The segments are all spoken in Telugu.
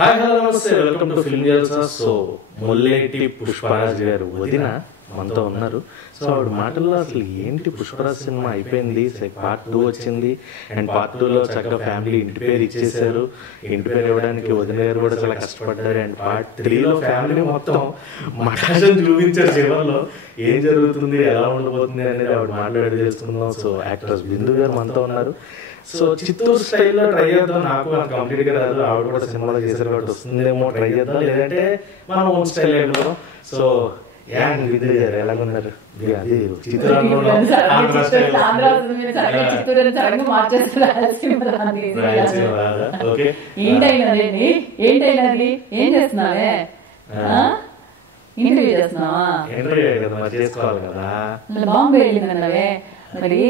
హాయ్ హలో నమస్తే, welcome to film Jalsa. So Molleti Pushparaj గారు వదిన మనతో ఉన్నారు. సో ఆవిడ మాటల్లో అసలు ఏంటి పుష్పరాజ్ సినిమా అయిపోయింది, పార్ట్ 2 వచ్చింది అండ్ పార్ట్ 2లో చక్కగా ఫ్యామిలీ ఇంటి పేరు ఇచ్చేసారు. ఇంటి పేరు ఇవ్వడానికి వదిన గారు కూడా చాలా కష్టపడ్డారు. అండ్ పార్ట్ 3లో ఫ్యామిలీ మొత్తం మఠాసం చూపించారు. చివరిలో ఏం జరుగుతుంది, ఎలా ఉండబోతుంది అనేది ఆవిడ మాట్లాడి తెలుసుకుందాం. సో యాక్టర్స్ బిందు గారు మనతో ఉన్నారు. సో చిత్తూరు స్టైల్లో ట్రై చేద్దాం. నాకు కంప్లీట్ గా రాదు, ఆవిడ కూడా సినిమాలో చేశారు కాబట్టి వస్తుందేమో, ట్రై చేద్దాం. లేదంటే మనం ఓన్ స్టైల్ ఏమో. సో విద్య గారు ఎలా ఉన్నారు? అది చిత్తూరు చేసుకోవాలి కదా. బాంబే వెళ్ళిందన్నవే మరి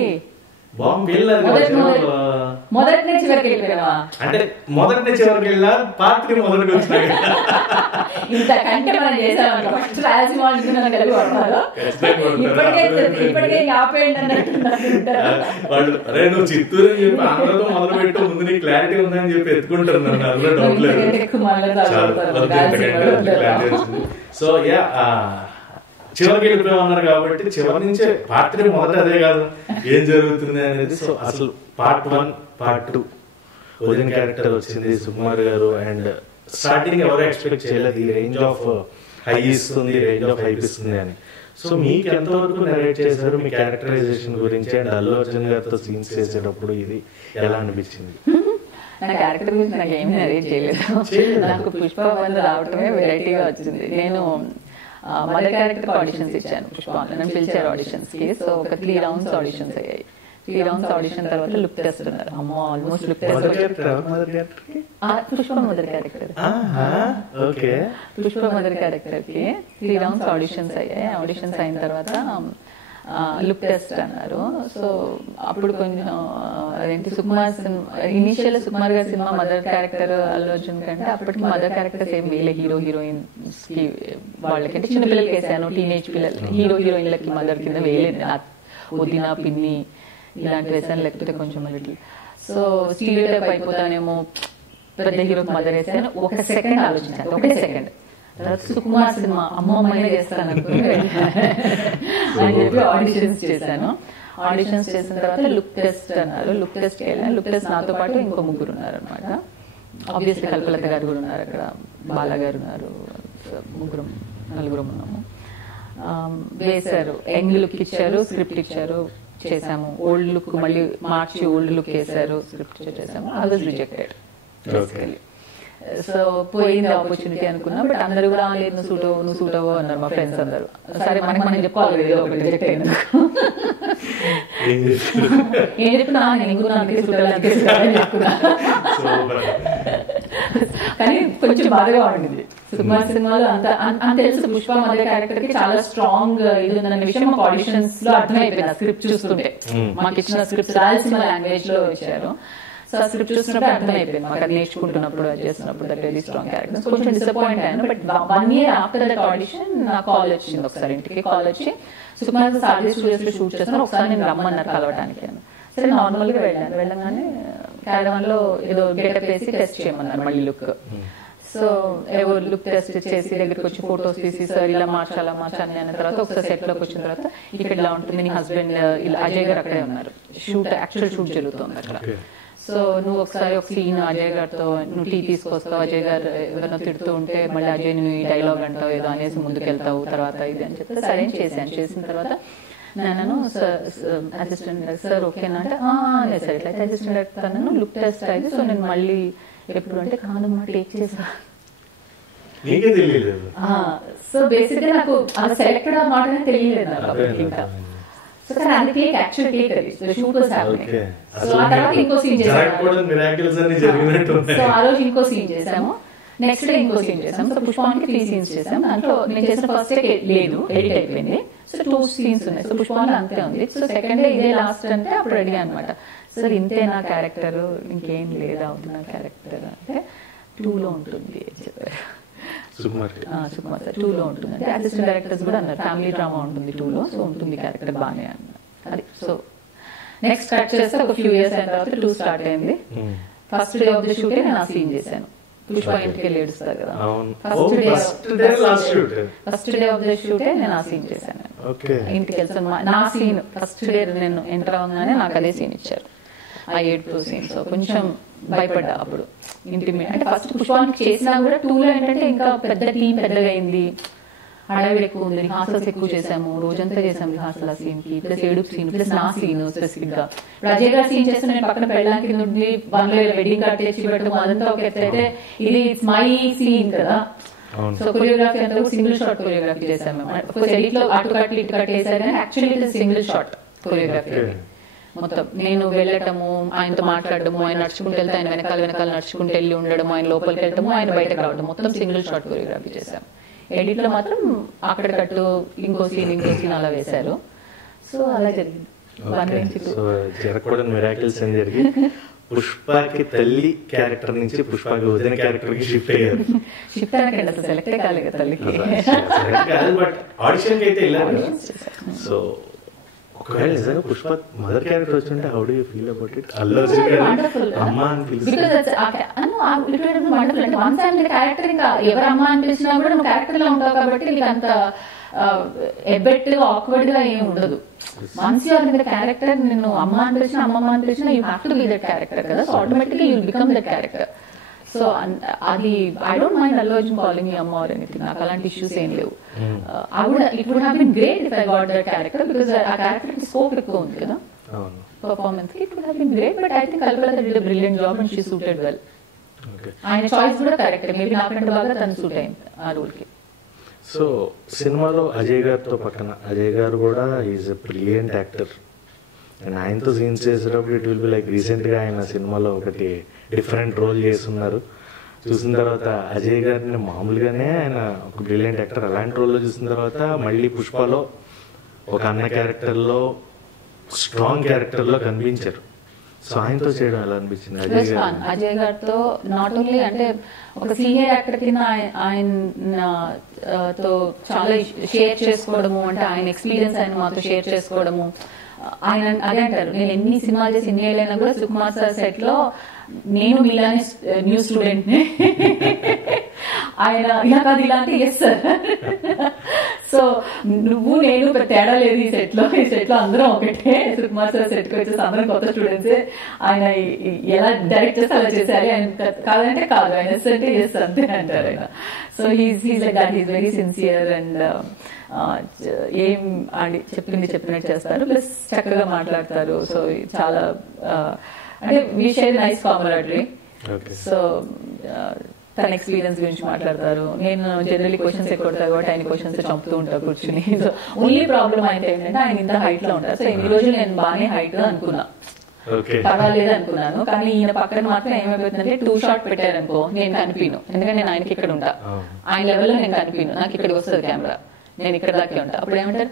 మొదటి నుంచి చివరికి వెళ్ళిపోయావా? అంటే మొదటి నుంచి చివరికి వెళ్ళా, పార్ట్ 3 మొదటికి వచ్చినా ఇంతకంటే మనం చేసాం. ఫస్ట్ రాయలసీమ ఇప్పటికే ఆపేయండి అన్నట్టున్నారు వాళ్ళు. అరే నువ్వు చిత్తూరు అని చెప్పి ఆంధ్రతో మొదలు పెట్టు, ముందు నీకు క్లారిటీ ఉందని చెప్పి ఎత్తుకుంటారు నన్ను. అందులో డౌట్ లేదు. సో చివరికి వెళ్ళిపోయామన్నారు కాబట్టి చివరి నుంచే పార్ట్ 3 మొదట అదే కాదు ఏం జరుగుతుంది అనేది. సో అసలు పార్ట్ 1 పార్ట్ 2 వదిన క్యారెక్టర్ వచ్చింది సుకుమార్ గారు. అండ్ స్టార్టింగ్ ఎవరు ఎక్స్పెక్ట్ చేయలేదు ఈ రేంజ్ ఆఫ్ హై ఇస్తుంది, రేంజ్ ఆఫ్ హైప్ ఇస్తుంది అని. సో మీకు ఎంతవరకు నెరేట్ చేశారు మీ క్యారెక్టరైజేషన్ గురించి? అండ్ అల్లు అర్జున్ గారితో సీన్స్ చేసేటప్పుడు ఇది ఎలా అనిపించింది? నా క్యారెక్టర్ గురించి నాకు ఏమి నెరేట్ చేయలేదు. నాకు పుష్ప 1 రావటమే వెరైటీగా వచ్చింది. నేను మదర్ క్యారెక్టర్ ఆడిషన్స్ ఇచ్చాను. పుష్ప నన్ను పిలిచారు ఆడిషన్స్ కి. సో ఒక 3 రౌండ్స్ ఆడిషన్స్ అయ్యాయి. 3 రౌండ్స్ ఆడిషన్ తర్వాత లుక్ టెస్ట్ ఉన్నారు. అమ్మో almost look test. Pushpa mother character Pushpa mother character కి 3 రౌండ్స్ ఆడిషన్స్ అయ్యాయి. ఆడిషన్స్ అయిన తర్వాత లుక్ టెస్ట్ అన్నారు. సో అప్పుడు కొంచెం అదేంటి సుకుమార్ ఇనిషియల్ సుకుమార్ గారి cinema mother character Allu Arjun కంటే అప్పటికి మదర్ క్యారెక్టర్స్ ఏం వేలే. హీరో హీరోయిన్స్ కి వాళ్ళకంటే చిన్న పిల్లలకి వేసాను. టీనేజ్ పిల్లలు హీరో హీరోయిన్లకి మదర్ కింద వేయలేదు. వదిన పిన్ని ఇలాంటి వేసాను, లేకపోతే కొంచెం లిటిల్. సో స్టీరియో టైప్ అయిపోతానేమో, పెద్ద హీరోకి మదర్ వేసాను. ఒక సెకండ్ ఆలోచించాను, ఒకటే సెకండ్. తర్వాత సుకుమార్ సినిమా అమ్మమ్మనే చేస్తాను అనుకుని అని చెప్పి ఆడిషన్స్ చేశాను. ఆడిషన్స్ చేసిన తర్వాత లుక్ టెస్ట్ అన్నారు. లుక్ టెస్ట్ వెళ్ళాను. లుక్ టెస్ట్ నాతో పాటు ఇంకో 3 ఉన్నారు అనమాట. ఆబ్వియస్లీ కల్పలత గారు కూడా ఉన్నారు అక్కడ, బాలా గారు ఉన్నారు. 4 ఉన్నాము. వేశారు. యంగ్ లుక్ ఇచ్చారు, స్క్రిప్ట్ ఇచ్చారు, చేసాము. ఓల్డ్ లుక్ మళ్ళీ మార్చి ఓల్డ్ లుక్ వేశారు, స్క్రిప్ట్ చేసాము. I was rejected basically. So పోయింది ఆపర్చునిటీ అనుకున్నా. బట్ అందరూ కూడా లేదు నువ్వు సూట్ అవ్వవు అన్నారు మా ఫ్రెండ్స్ అందరూ. సరే మనం చెప్పుకోవాలి ఏదో ఒకటి రిజెక్ట్ అయినందుకు. ఏం చెప్పినా కానీ కొంచెం బాధగా ఉండింది. సుకుమార్ సినిమాలో అంత తెలుసు పుష్ప మదర్ క్యారెక్టర్ కి చాలా స్ట్రాంగ్ ఇది ఉందన్న విషయం మాకు ఆడిషన్స్ లో అర్థమైపోయింది. స్క్రిప్ట్ చూస్తుంటే మాకు ఇచ్చిన స్క్రిప్ట్ రాయలసీమ లాంగ్వేజ్ లో ఇచ్చారు. సో ఆ స్క్రిప్ట్ చూసినప్పుడు అర్థమైపోయింది మాకు, అది నేర్చుకుంటున్నప్పుడు అది చేస్తున్నప్పుడు దట్ వెరీ స్ట్రాంగ్ క్యారెక్టర్. కొంచెం డిసప్పాయింట్ అయ్యాను. But 1 year after that audition నా కాల్ వచ్చింది. ఒకసారి ఇంటికి కాల్ వచ్చి సుకుమార్ సార్లీ స్టూడియోస్ లో షూట్ చేస్తాను, ఒకసారి నేను రమ్మన్నారు కలవడానికి అని. సరే నార్మల్ గా వెళ్ళగానే క్యారవాన్ లో ఏదో గెటప్ వేసి టెస్ట్ చేయమన్నారు మళ్ళీ లుక్. సో ఏవో లుక్ టెస్ట్ చేసి దగ్గరికి వచ్చి ఫొటోస్ తీసి సార్ ఇలా మార్చాలి అన్న తర్వాత ఒకసారి సెట్ లోకి వచ్చిన తర్వాత ఇక్కడ ఇలా ఉంటుంది, నీ హస్బెండ్ ఇలా అజయ్ గారు అక్కడే ఉన్నారు, యాక్చువల్ షూట్ జరుగుతుంది అక్కడ. సో నువ్వు ఒకసారి ఒక సీన్ అజయ్ గారితో నువ్వు టీ తీసుకొస్తావు, అజయ్ గారు ఎవరైనా తిడుతూ ఉంటే మళ్ళీ అజయ్ నువ్వు ఈ డైలాగ్ అంటావు ఏదో అనేసి ముందుకెళ్తావు తర్వాత ఇది అని చెప్తే సరే చేశాను. చేసిన తర్వాత నేను అసిస్టెంట్ సార్ ఓకేనా అంటే లేదు సార్ ఇట్లయితే అసిస్టెంట్ డైరెక్టర్ అన్నాను. లుక్ టెస్ట్ అయితే సో నేను మళ్ళీ ఎప్పుడు అంటే కాదమ్మా టేక్ చేసా. సో బేసిక్ గా నాకు అలా సెలెక్టెడ్ ఆ మాట తెలియలేదు నాకు ఇంకా. సో కానీ అది టేక్ యాక్చువల్ టేక్ అది షూట్ వాస్ హ్యాపెనింగ్. సో ఆ తర్వాత ఇంకో సీన్ చేసాము. సో ఆ రోజు ఇంకో సీన్ చేసాము, నెక్స్ట్ డే ఇంకో సీన్ చేసాము. సో పుష్పానికి 3 scenes చేసాము. దాంట్లో నేను చేసిన ఫస్ట్ డే లేదు, ఎడిట్ అయిపోయింది. సో 2 scenes ఉన్నాయి. సో పుష్పానికి అంతే ఉంది. సో సెకండ్ డే ఇదే లాస్ట్ అంటే అప్పుడు రెడీ అనమాట. సార్ ఇంతే నా క్యారెక్టర్, ఇంకేం లేదా అవుతున్న క్యారెక్టర్ అంటే 2లో ఉంటుంది అని చెప్పారు. సుకుమార్ సార్ 2లో ఉంటుంది అంటే అసిస్టెంట్ డైరెక్టర్స్ కూడా అన్నారు ఫ్యామిలీ డ్రామా ఉంటుంది 2లో, సో ఉంటుంది క్యారెక్టర్ బాగానే అన్నారు. అది సో నెక్స్ట్ కట్ చేస్తే ఒక ఫ్యూ ఇయర్స్ అయిన తర్వాత 2 స్టార్ట్ అయింది. ఫస్ట్ డే ఆఫ్ ద షూటే నేను ఆ సీన్ చేశాను. పుష్ప ఇంటికి వెళ్ళి ఏడుస్తారు కదా, ఫస్ట్ డే ఆఫ్ ద షూటే నేను ఆ సీన్ చేశాను. ఇంటికి వెళ్తాను నా సీన్ ఫస్ట్ డే నేను ఎంటర్ అవ్వగానే నాకు అదే సీన్ ఇచ్చారు, ఆ ఏడుపు సీన్. సో కొంచెం భయపడ్డా అప్పుడు ఇంటిమేట్. అంటే ఫస్ట్ పుష్పానికి చేసినా కూడా 2లో ఏంటంటే ఇంకా పెద్ద టీం పెద్దగా అయింది, హడావిడి ఎక్కువ ఉంది, రిహార్సల్స్ ఎక్కువ చేసాము, రోజంతా చేసాము రిహార్సల్ ఆ సీన్ కి, ప్లస్ ఏడుపు సీన్ ప్లస్ నా సీన్ స్పెసిఫిక్ గా. అజయ్ గారు సీన్ చేస్తే నేను పక్కన పెళ్ళడానికి నుండి వన్లో వెడ్డింగ్ కట్ చేసి పెట్టడం అదంతా ఒక ఎత్తు అయితే, ఇది ఇట్స్ మై సీన్ కదా. సో కొరియోగ్రఫీ అంతా కూడా సింగిల్ షాట్ కొరియోగ్రఫీ చేసాము మేము. ఎడిట్ లో అటు కట్లు ఇటు కట్ చేశారు కానీ యాక్చువల్లీ ఇది సింగిల్ షాట్ కొరియోగ్రఫీ. మొత్తం నేను వెళ్ళటము, ఆయనతో మాట్లాడటము, ఆయన నడుచుకుంటూ వెళ్తే ఆయన వెనకాల వెనకాల నడుచుకుంటూ వెళ్ళి ఉండడము, ఆయన లోపలికి వెళ్ళటము, ఆయన బయటకు రావడం, మొత్తం సింగిల్ షాట్ కొరియోగ్రఫీ చేశాం. ఎడిట్ లో మాత్రం అక్కడ కట్టు ఇంకో సీన్ అలా వేశారు. సో అలా జరిగింది. జరగకూడని మిరాకిల్స్ అని జరిగి పుష్పకి తల్లి క్యారెక్టర్ నుంచి పుష్పకి వదిన క్యారెక్టర్ కి షిఫ్ట్ అయ్యారు. షిఫ్ట్ అనకండి, అసలు సెలెక్టే కాలేదు తల్లికి. బట్ ఆడిషన్ కి అయితే వెళ్ళారు. సో ఒకవేళ నిజంగా పుష్ప మదర్ క్యారెక్టర్ వచ్చింటే how do you feel about it? Allu Arjun గారు అమ్మ అని పిలిస్తే క్యారెక్టర్ ఇంకా ఎవరు అమ్మ అని పిలిచినా కూడా నువ్వు క్యారెక్టర్ లో ఉంటావు కాబట్టి నీకు అంత ఎబెట్ ఆక్వర్డ్ గా ఏమి ఉండదు. Once you are in the character, నిన్ను అమ్మ అని పిలిచినా అమ్మమ్మ అని పిలిచినా you have to be that character కదా. సో ఆటోమేటిక్గా you will become that character. So అది I don't mind Allu Arjun calling me అమ్మ ఆర్ ఎనీథింగ్. నాకు అలాంటి ఇష్యూస్ ఏం లేవు. It would have been great if I got that character, because ఆ క్యారెక్టర్ కి స్కోప్ ఎక్కువ ఉంది కదా పర్ఫార్మెన్స్ కి. It would have been great, but I think Kalpalatha did a brilliant job and she suited well. ఆయన చాయిస్ కూడా కరెక్ట్, మేబీ నాకంటే బాగా తను సూట్ అయింది ఆ రోల్ కి. సో సినిమాలో అజయ్ గారితో పక్కన అజయ్ గారు కూడా is a brilliant actor. And ఆయనతో సీన్స్ చేసేటప్పుడు it will be like recent గా ఆయన సినిమాలో ఒకటి డిఫరెంట్ రోల్ చేస్తున్నారు. చూసిన తర్వాత అజయ్ గారిని మామూలుగానే ఆయన ఒక బ్రిలియంట్ యాక్టర్, అలాంటి రోల్లో చూసిన తర్వాత మళ్ళీ పుష్పలో ఒక అన్న క్యారెక్టర్లో స్ట్రాంగ్ క్యారెక్టర్లో కనిపించారు. సో ఆయనతో చేయడం ఎలా అనిపించింది? అజయ్ గారితో నాట్ ఓన్లీ అంటే ఒక సీనియర్ యాక్టర్ కింద ఆయన తో చాలా షేర్ చేసుకోవడము, అంటే ఆయన ఎక్స్పీరియన్స్ ఆయన మాతో షేర్ చేసుకోవడము. ఆయన అదే అంటారు, నేను ఎన్ని సినిమాలు చేసి ఎన్ని ఏళ్ళైనా కూడా సుకుమార్ సార్ సెట్ లో నేను మీలానే న్యూ స్టూడెంట్ ని, ఆయన ఇలా కాదు ఇలా అంటే ఎస్ సార్. సో నువ్వు నేను తేడా లేదు ఈ సెట్ లో అందరం ఒకటే. సుకుమార్ సార్ సెట్ కి వచ్చేసి అందరం కొత్త స్టూడెంట్స్. ఆయన ఎలా డైరెక్ట్ చేస్తే అలా చేసేయాలి, ఆయన కాదంటే కాదు, ఆయన ఎస్ అంటే ఎస్ అంతే అంటారు ఆయన. So he's like that, he's very sincere and ఏం చెప్పినట్టు చేస్తారు, ప్లస్ చక్కగా మాట్లాడతారు. సో చాలా అంటే వి షేర్ నైస్ కామరాడరీ. సో తన ఎక్స్పీరియన్స్ గురించి మాట్లాడతారు. నేను జనరల్లీ క్వశ్చన్స్ ఎక్కువ కొడతాను కాబట్టి ఆయన క్వశ్చన్స్ చంపుతూ ఉంటాను కూర్చుని. సో ఓన్లీ ప్రాబ్లం అయితే ఏంటంటే ఆయన ఇంత హైట్ లో ఉంటారు. సో ఇన్ని రోజులు నేను బాగానే హైట్ గా అనుకున్నా, పర్వాలేదు అనుకున్నాను. కానీ ఈయన పక్కన మాత్రం ఏమైపోతుందంటే 2 షాట్ పెట్టారనుకో నేను కనిపిను, ఎందుకంటే నేను ఆయనకి ఇక్కడ ఉంటా, ఆయన లెవెల్లో నేను కనిపిను, నాకు ఇక్కడికి వస్తుంది కెమెరా, నేను ఇక్కడ దాకే ఉంటా. అప్పుడు ఏమంటారు,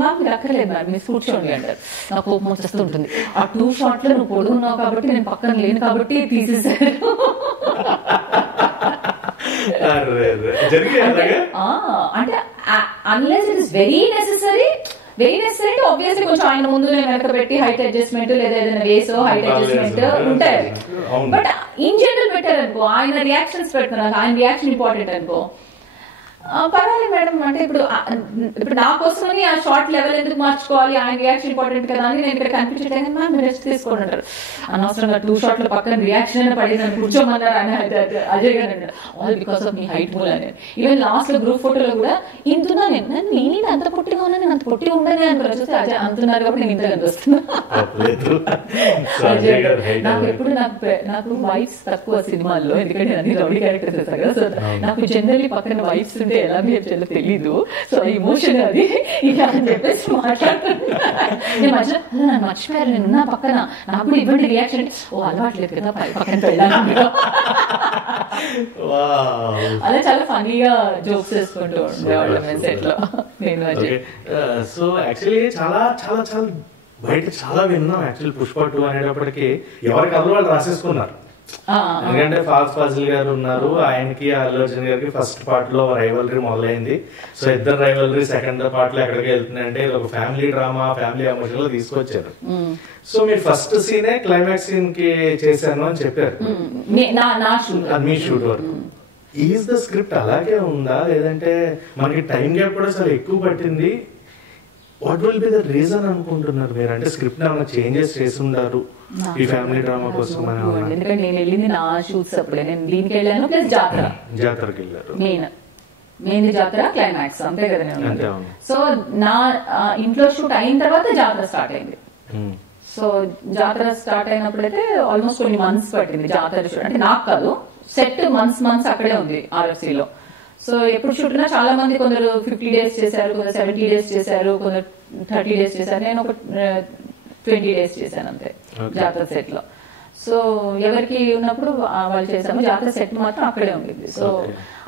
మ్యామ్ మీరు అక్కర్లేదు మ్యామ్ మీరు కూర్చోండి అంటారు. నాకు కోపం వచ్చేస్తుంటుంది. ఆ 2 షాట్ లో నువ్వు పొడుగున్నావు కాబట్టి నేను పక్కన లేను కాబట్టి తీసేసారు. అంటే unless it is very necessary అంటే ఆబ్వియస్లీ కొంచెం ఆయన ముందు నేను వెనక పెట్టి హైట్ అడ్జస్ట్మెంట్ లేదా ఏదైనా వేసో హైట్ అడ్జస్ట్మెంట్ ఉంటాయి. బట్ ఇన్ జనరల్ పెట్టారు అనుకో, ఆయన రియాక్షన్స్ పెడుతున్నారు, ఆయన రియాక్షన్ ఇంపార్టెంట్ అనుకో, పర్వాలేదు మేడం. అంటే ఇప్పుడు నా కోసమని ఆ షార్ట్ లెవెల్ ఎందుకు మార్చుకోవాలి, ఆయన రియాక్షన్ ఇంపార్టెంట్ కదా అని నేను ఇక్కడ కనిపించే మ్యామ్ రెస్ట్ తీసుకోండి అంటారు. అనవసరంగా 2 షాట్ల పక్కన రియాక్షన్ పడేది కూర్చోమన్నారు ఆయన అజయ్ గారు అంటారు, all because of me height మూల్ అనేది. ఈవెన్ లాస్ట్ లో గ్రూప్ ఫోటోలో కూడా ఇంతున్నా నేను అంత పొట్టిగా ఉన్నా, నేను అంత పొట్టి ఉండనే అనుకున్నా, చూస్తే అజయ్ అంటున్నారు కాబట్టి నేను ఇంత కనిపిస్తున్నా. నాకు ఎప్పుడు నాకు వైఫ్స్ తక్కువ సినిమాల్లో, ఎందుకంటే అన్ని రౌడీ క్యారెక్టర్స్ వేస్తాను కదా. సో నాకు జనరల్లీ పక్కన వైఫ్స్ ఉంటే ఎలా బిహేవ్ చేయాలో తెలీదు. సో ఇమోషన్ అది ఇలా అని చెప్పేసి మాట్లాడుతున్నాను. మర్చిపోయారు నేను నా పక్కన, నాకు కూడా ఇవ్వండి రియాక్షన్ అంటే ఓ అలవాట్లేదు కదా పక్కన వెళ్ళాను. అలా చాలా ఫనీగా జోక్స్ వేసుకుంటూ ఉండేవాళ్ళం సెట్ లో నేను. సో యాక్చువల్లీ చాలా చాలా చాలా బయట చాలా విన్నాం. యాక్చువల్లీ పుష్ప 2 అనేటప్పటికీ ఎవరి కథలు వాళ్ళు రాసేసుకున్నారు. ఎందుకంటే ఫాస్ట్ ఫాజిల్ గారు ఉన్నారు, ఆయనకి అల్లు అర్జున్ గారికి ఫస్ట్ పార్ట్ లో రైవలరీ మొదలైంది. సో ఇద్దరు రైవలరీ సెకండ్ పార్ట్ లో ఎక్కడికి వెళ్తుందంటే ఇది ఒక ఫ్యామిలీ డ్రామా, ఫ్యామిలీ ఎమోషన్ లో తీసుకొచ్చారు. సో మీరు ఫస్ట్ సీనే క్లైమాక్స్ సీన్ కి చేశాను అని చెప్పారు, మీ షూట్ వరకు. ఈజ్ ద స్క్రిప్ట్ అలాగే ఉందా, లేదంటే మనకి టైం గ్యాప్ కూడా చాలా ఎక్కువ పట్టింది? What will be the reason అనుకుంటున్నారు మీరు? అంటే స్క్రిప్ట్ ఏమైనా చేంజెస్ చేసి ఉండారు ఈ ఫ్యామిలీ డ్రామా కోసం? ఎందుకంటే నేను వెళ్ళింది నా షూట్స్ అప్పుడే, నేను దీనికి వెళ్ళాను ప్లస్ జాతరకి వెళ్ళారు. మెయిన్ జాతర క్లైమాక్స్ అంతే కదా నేను. సో నా ఇంట్లో షూట్ అయిన తర్వాత జాతర స్టార్ట్ అయింది. సో జాతర స్టార్ట్ అయినప్పుడైతే ఆల్మోస్ట్ కొన్ని మంత్స్ పట్టింది జాతర షూట్. అంటే నాకు కాదు, సెట్ మంత్స్ అక్కడే ఉంది RFC లో. సో ఎప్పుడు షూట్ ఉన్నా చాలా మంది కొందరు 50 days చేశారు, కొందరు 70 days చేశారు, కొందరు 30 days చేశారు. నేను ఒక 20 days చేశాను అంతే జాతర సెట్ లో. సో ఎవరికి ఉన్నప్పుడు వాళ్ళు చేసాము, జాతర సెట్ మాత్రం అక్కడే ఉండేది. సో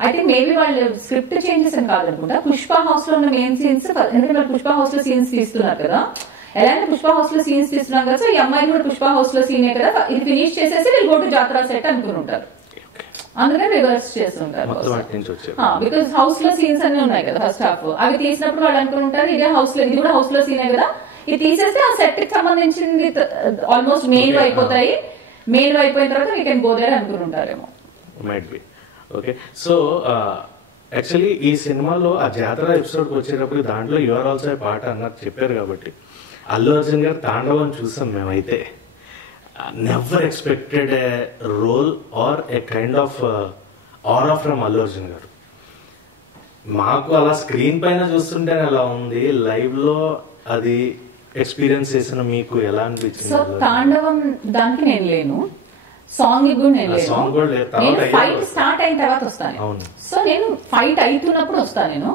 ఐ థింక్ మేబీ వాళ్ళు స్క్రిప్ట్ చేంజెస్ అని కాదనుకుంటా, పుష్ప హౌస్ లో ఉన్న మెయిన్ సీన్స్, ఎందుకంటే వాళ్ళు పుష్ప హౌస్ లో సీన్స్ తీస్తున్నారు కదా, ఎలా అంటే పుష్ప హౌస్ లో సీన్స్ తీస్తున్నారు కదా, సో ఈ అమ్మాయిని కూడా పుష్ప హౌస్ లో సీనే కదా, ఇది ఫినిష్ చేసేసి వీళ్ళు గో టు జాతర సెట్ అనుకుని ఉంటారు, అందుకనే రివర్స్ చేస్తుంటారు. బికాస్ హౌస్ లో సీన్స్ అన్ని ఉన్నాయి కదా ఫస్ట్ హాఫ్, అవి తీసినప్పుడు వాళ్ళు అనుకుని ఉంటారు ఇదే హౌస్ లో, ఇది కూడా హౌస్ లో సీనే కదా, ఇది తీసేస్తే ఆ సెట్ కి సంబంధించింది ఆల్మోస్ట్ మెయిన్ అయిపోతాయి, మెయిన్ అయిపోయిన తర్వాత వీ కెన్ గో దేర్ అనుకుని ఉంటారేమో. Might be. Okay. So actually ఈ సినిమాలో ఆ జాతర ఎపిసోడ్ వచ్చేటప్పుడు దాంట్లో యువర్ ఆల్సో ఏ పార్ట్ అన్నట్టు చెప్పారు కాబట్టి అల్లు అర్జున్ గారు తాండవం చూసాం మేమైతే. Never expected a role or a kind of aura from Allu Arjun గారు. మాకు అలా స్క్రీన్ పైన చూస్తుంటేనే అలా ఉంది, లైవ్ లో అది ఎక్స్పీరియన్స్ చేసిన మీకు ఎలా అనిపించింది? సో తాండవం దానికి నేను లేను, సాంగ్ కూడా నేను లేను, ఫైట్ స్టార్ట్ అయిన తర్వాత వస్తాను. సో నేను ఫైట్ అవుతున్నప్పుడు వస్తాను నేను.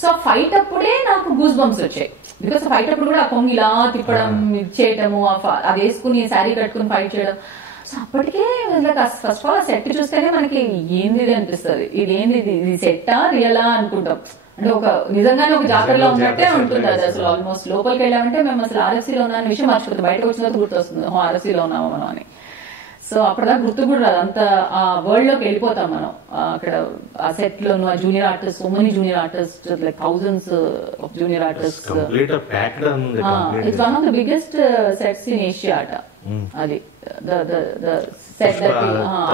సో ఫైట్ అప్పుడే నాకు గూస్ బంప్స్ వచ్చాయి, బికాస్ ఫైట్ అప్పుడు కూడా ఆ కొంగు ఇలా తిప్పడం, చేయటము, అది వేసుకుని శారీ కట్టుకుని ఫైట్ చేయడం. సో అప్పటికే ఫస్ట్ ఆఫ్ ఆల్ ఆ సెట్ చూస్తేనే మనకి ఏంది అనిపిస్తుంది, ఇది ఏంది, ఇది సెట్టా రియలా అనుకుంటాం. అంటే ఒక నిజంగానే ఒక జాతరలో ఉన్నట్టే ఉంటుంది అది. అసలు ఆల్మోస్ట్ లోపలికి వెళ్ళామంటే మేము అసలు RFC లో ఉన్న విషయం మర్చిపోతాం, బయటకు వచ్చిన తర్వాత గుర్తొస్తుంది RFC లో ఉన్నాము మనం అని. సో అప్పటిదాకా గుర్తు కూడా రాదు, అంత ఆ వరల్డ్ లోకి వెళ్ళిపోతాం మనం. అక్కడ ఆ సెట్ లోను ఆ junior artist, so many junior artist, like thousands of junior artist. It's one of the biggest sets in Asia అట అది. సెట్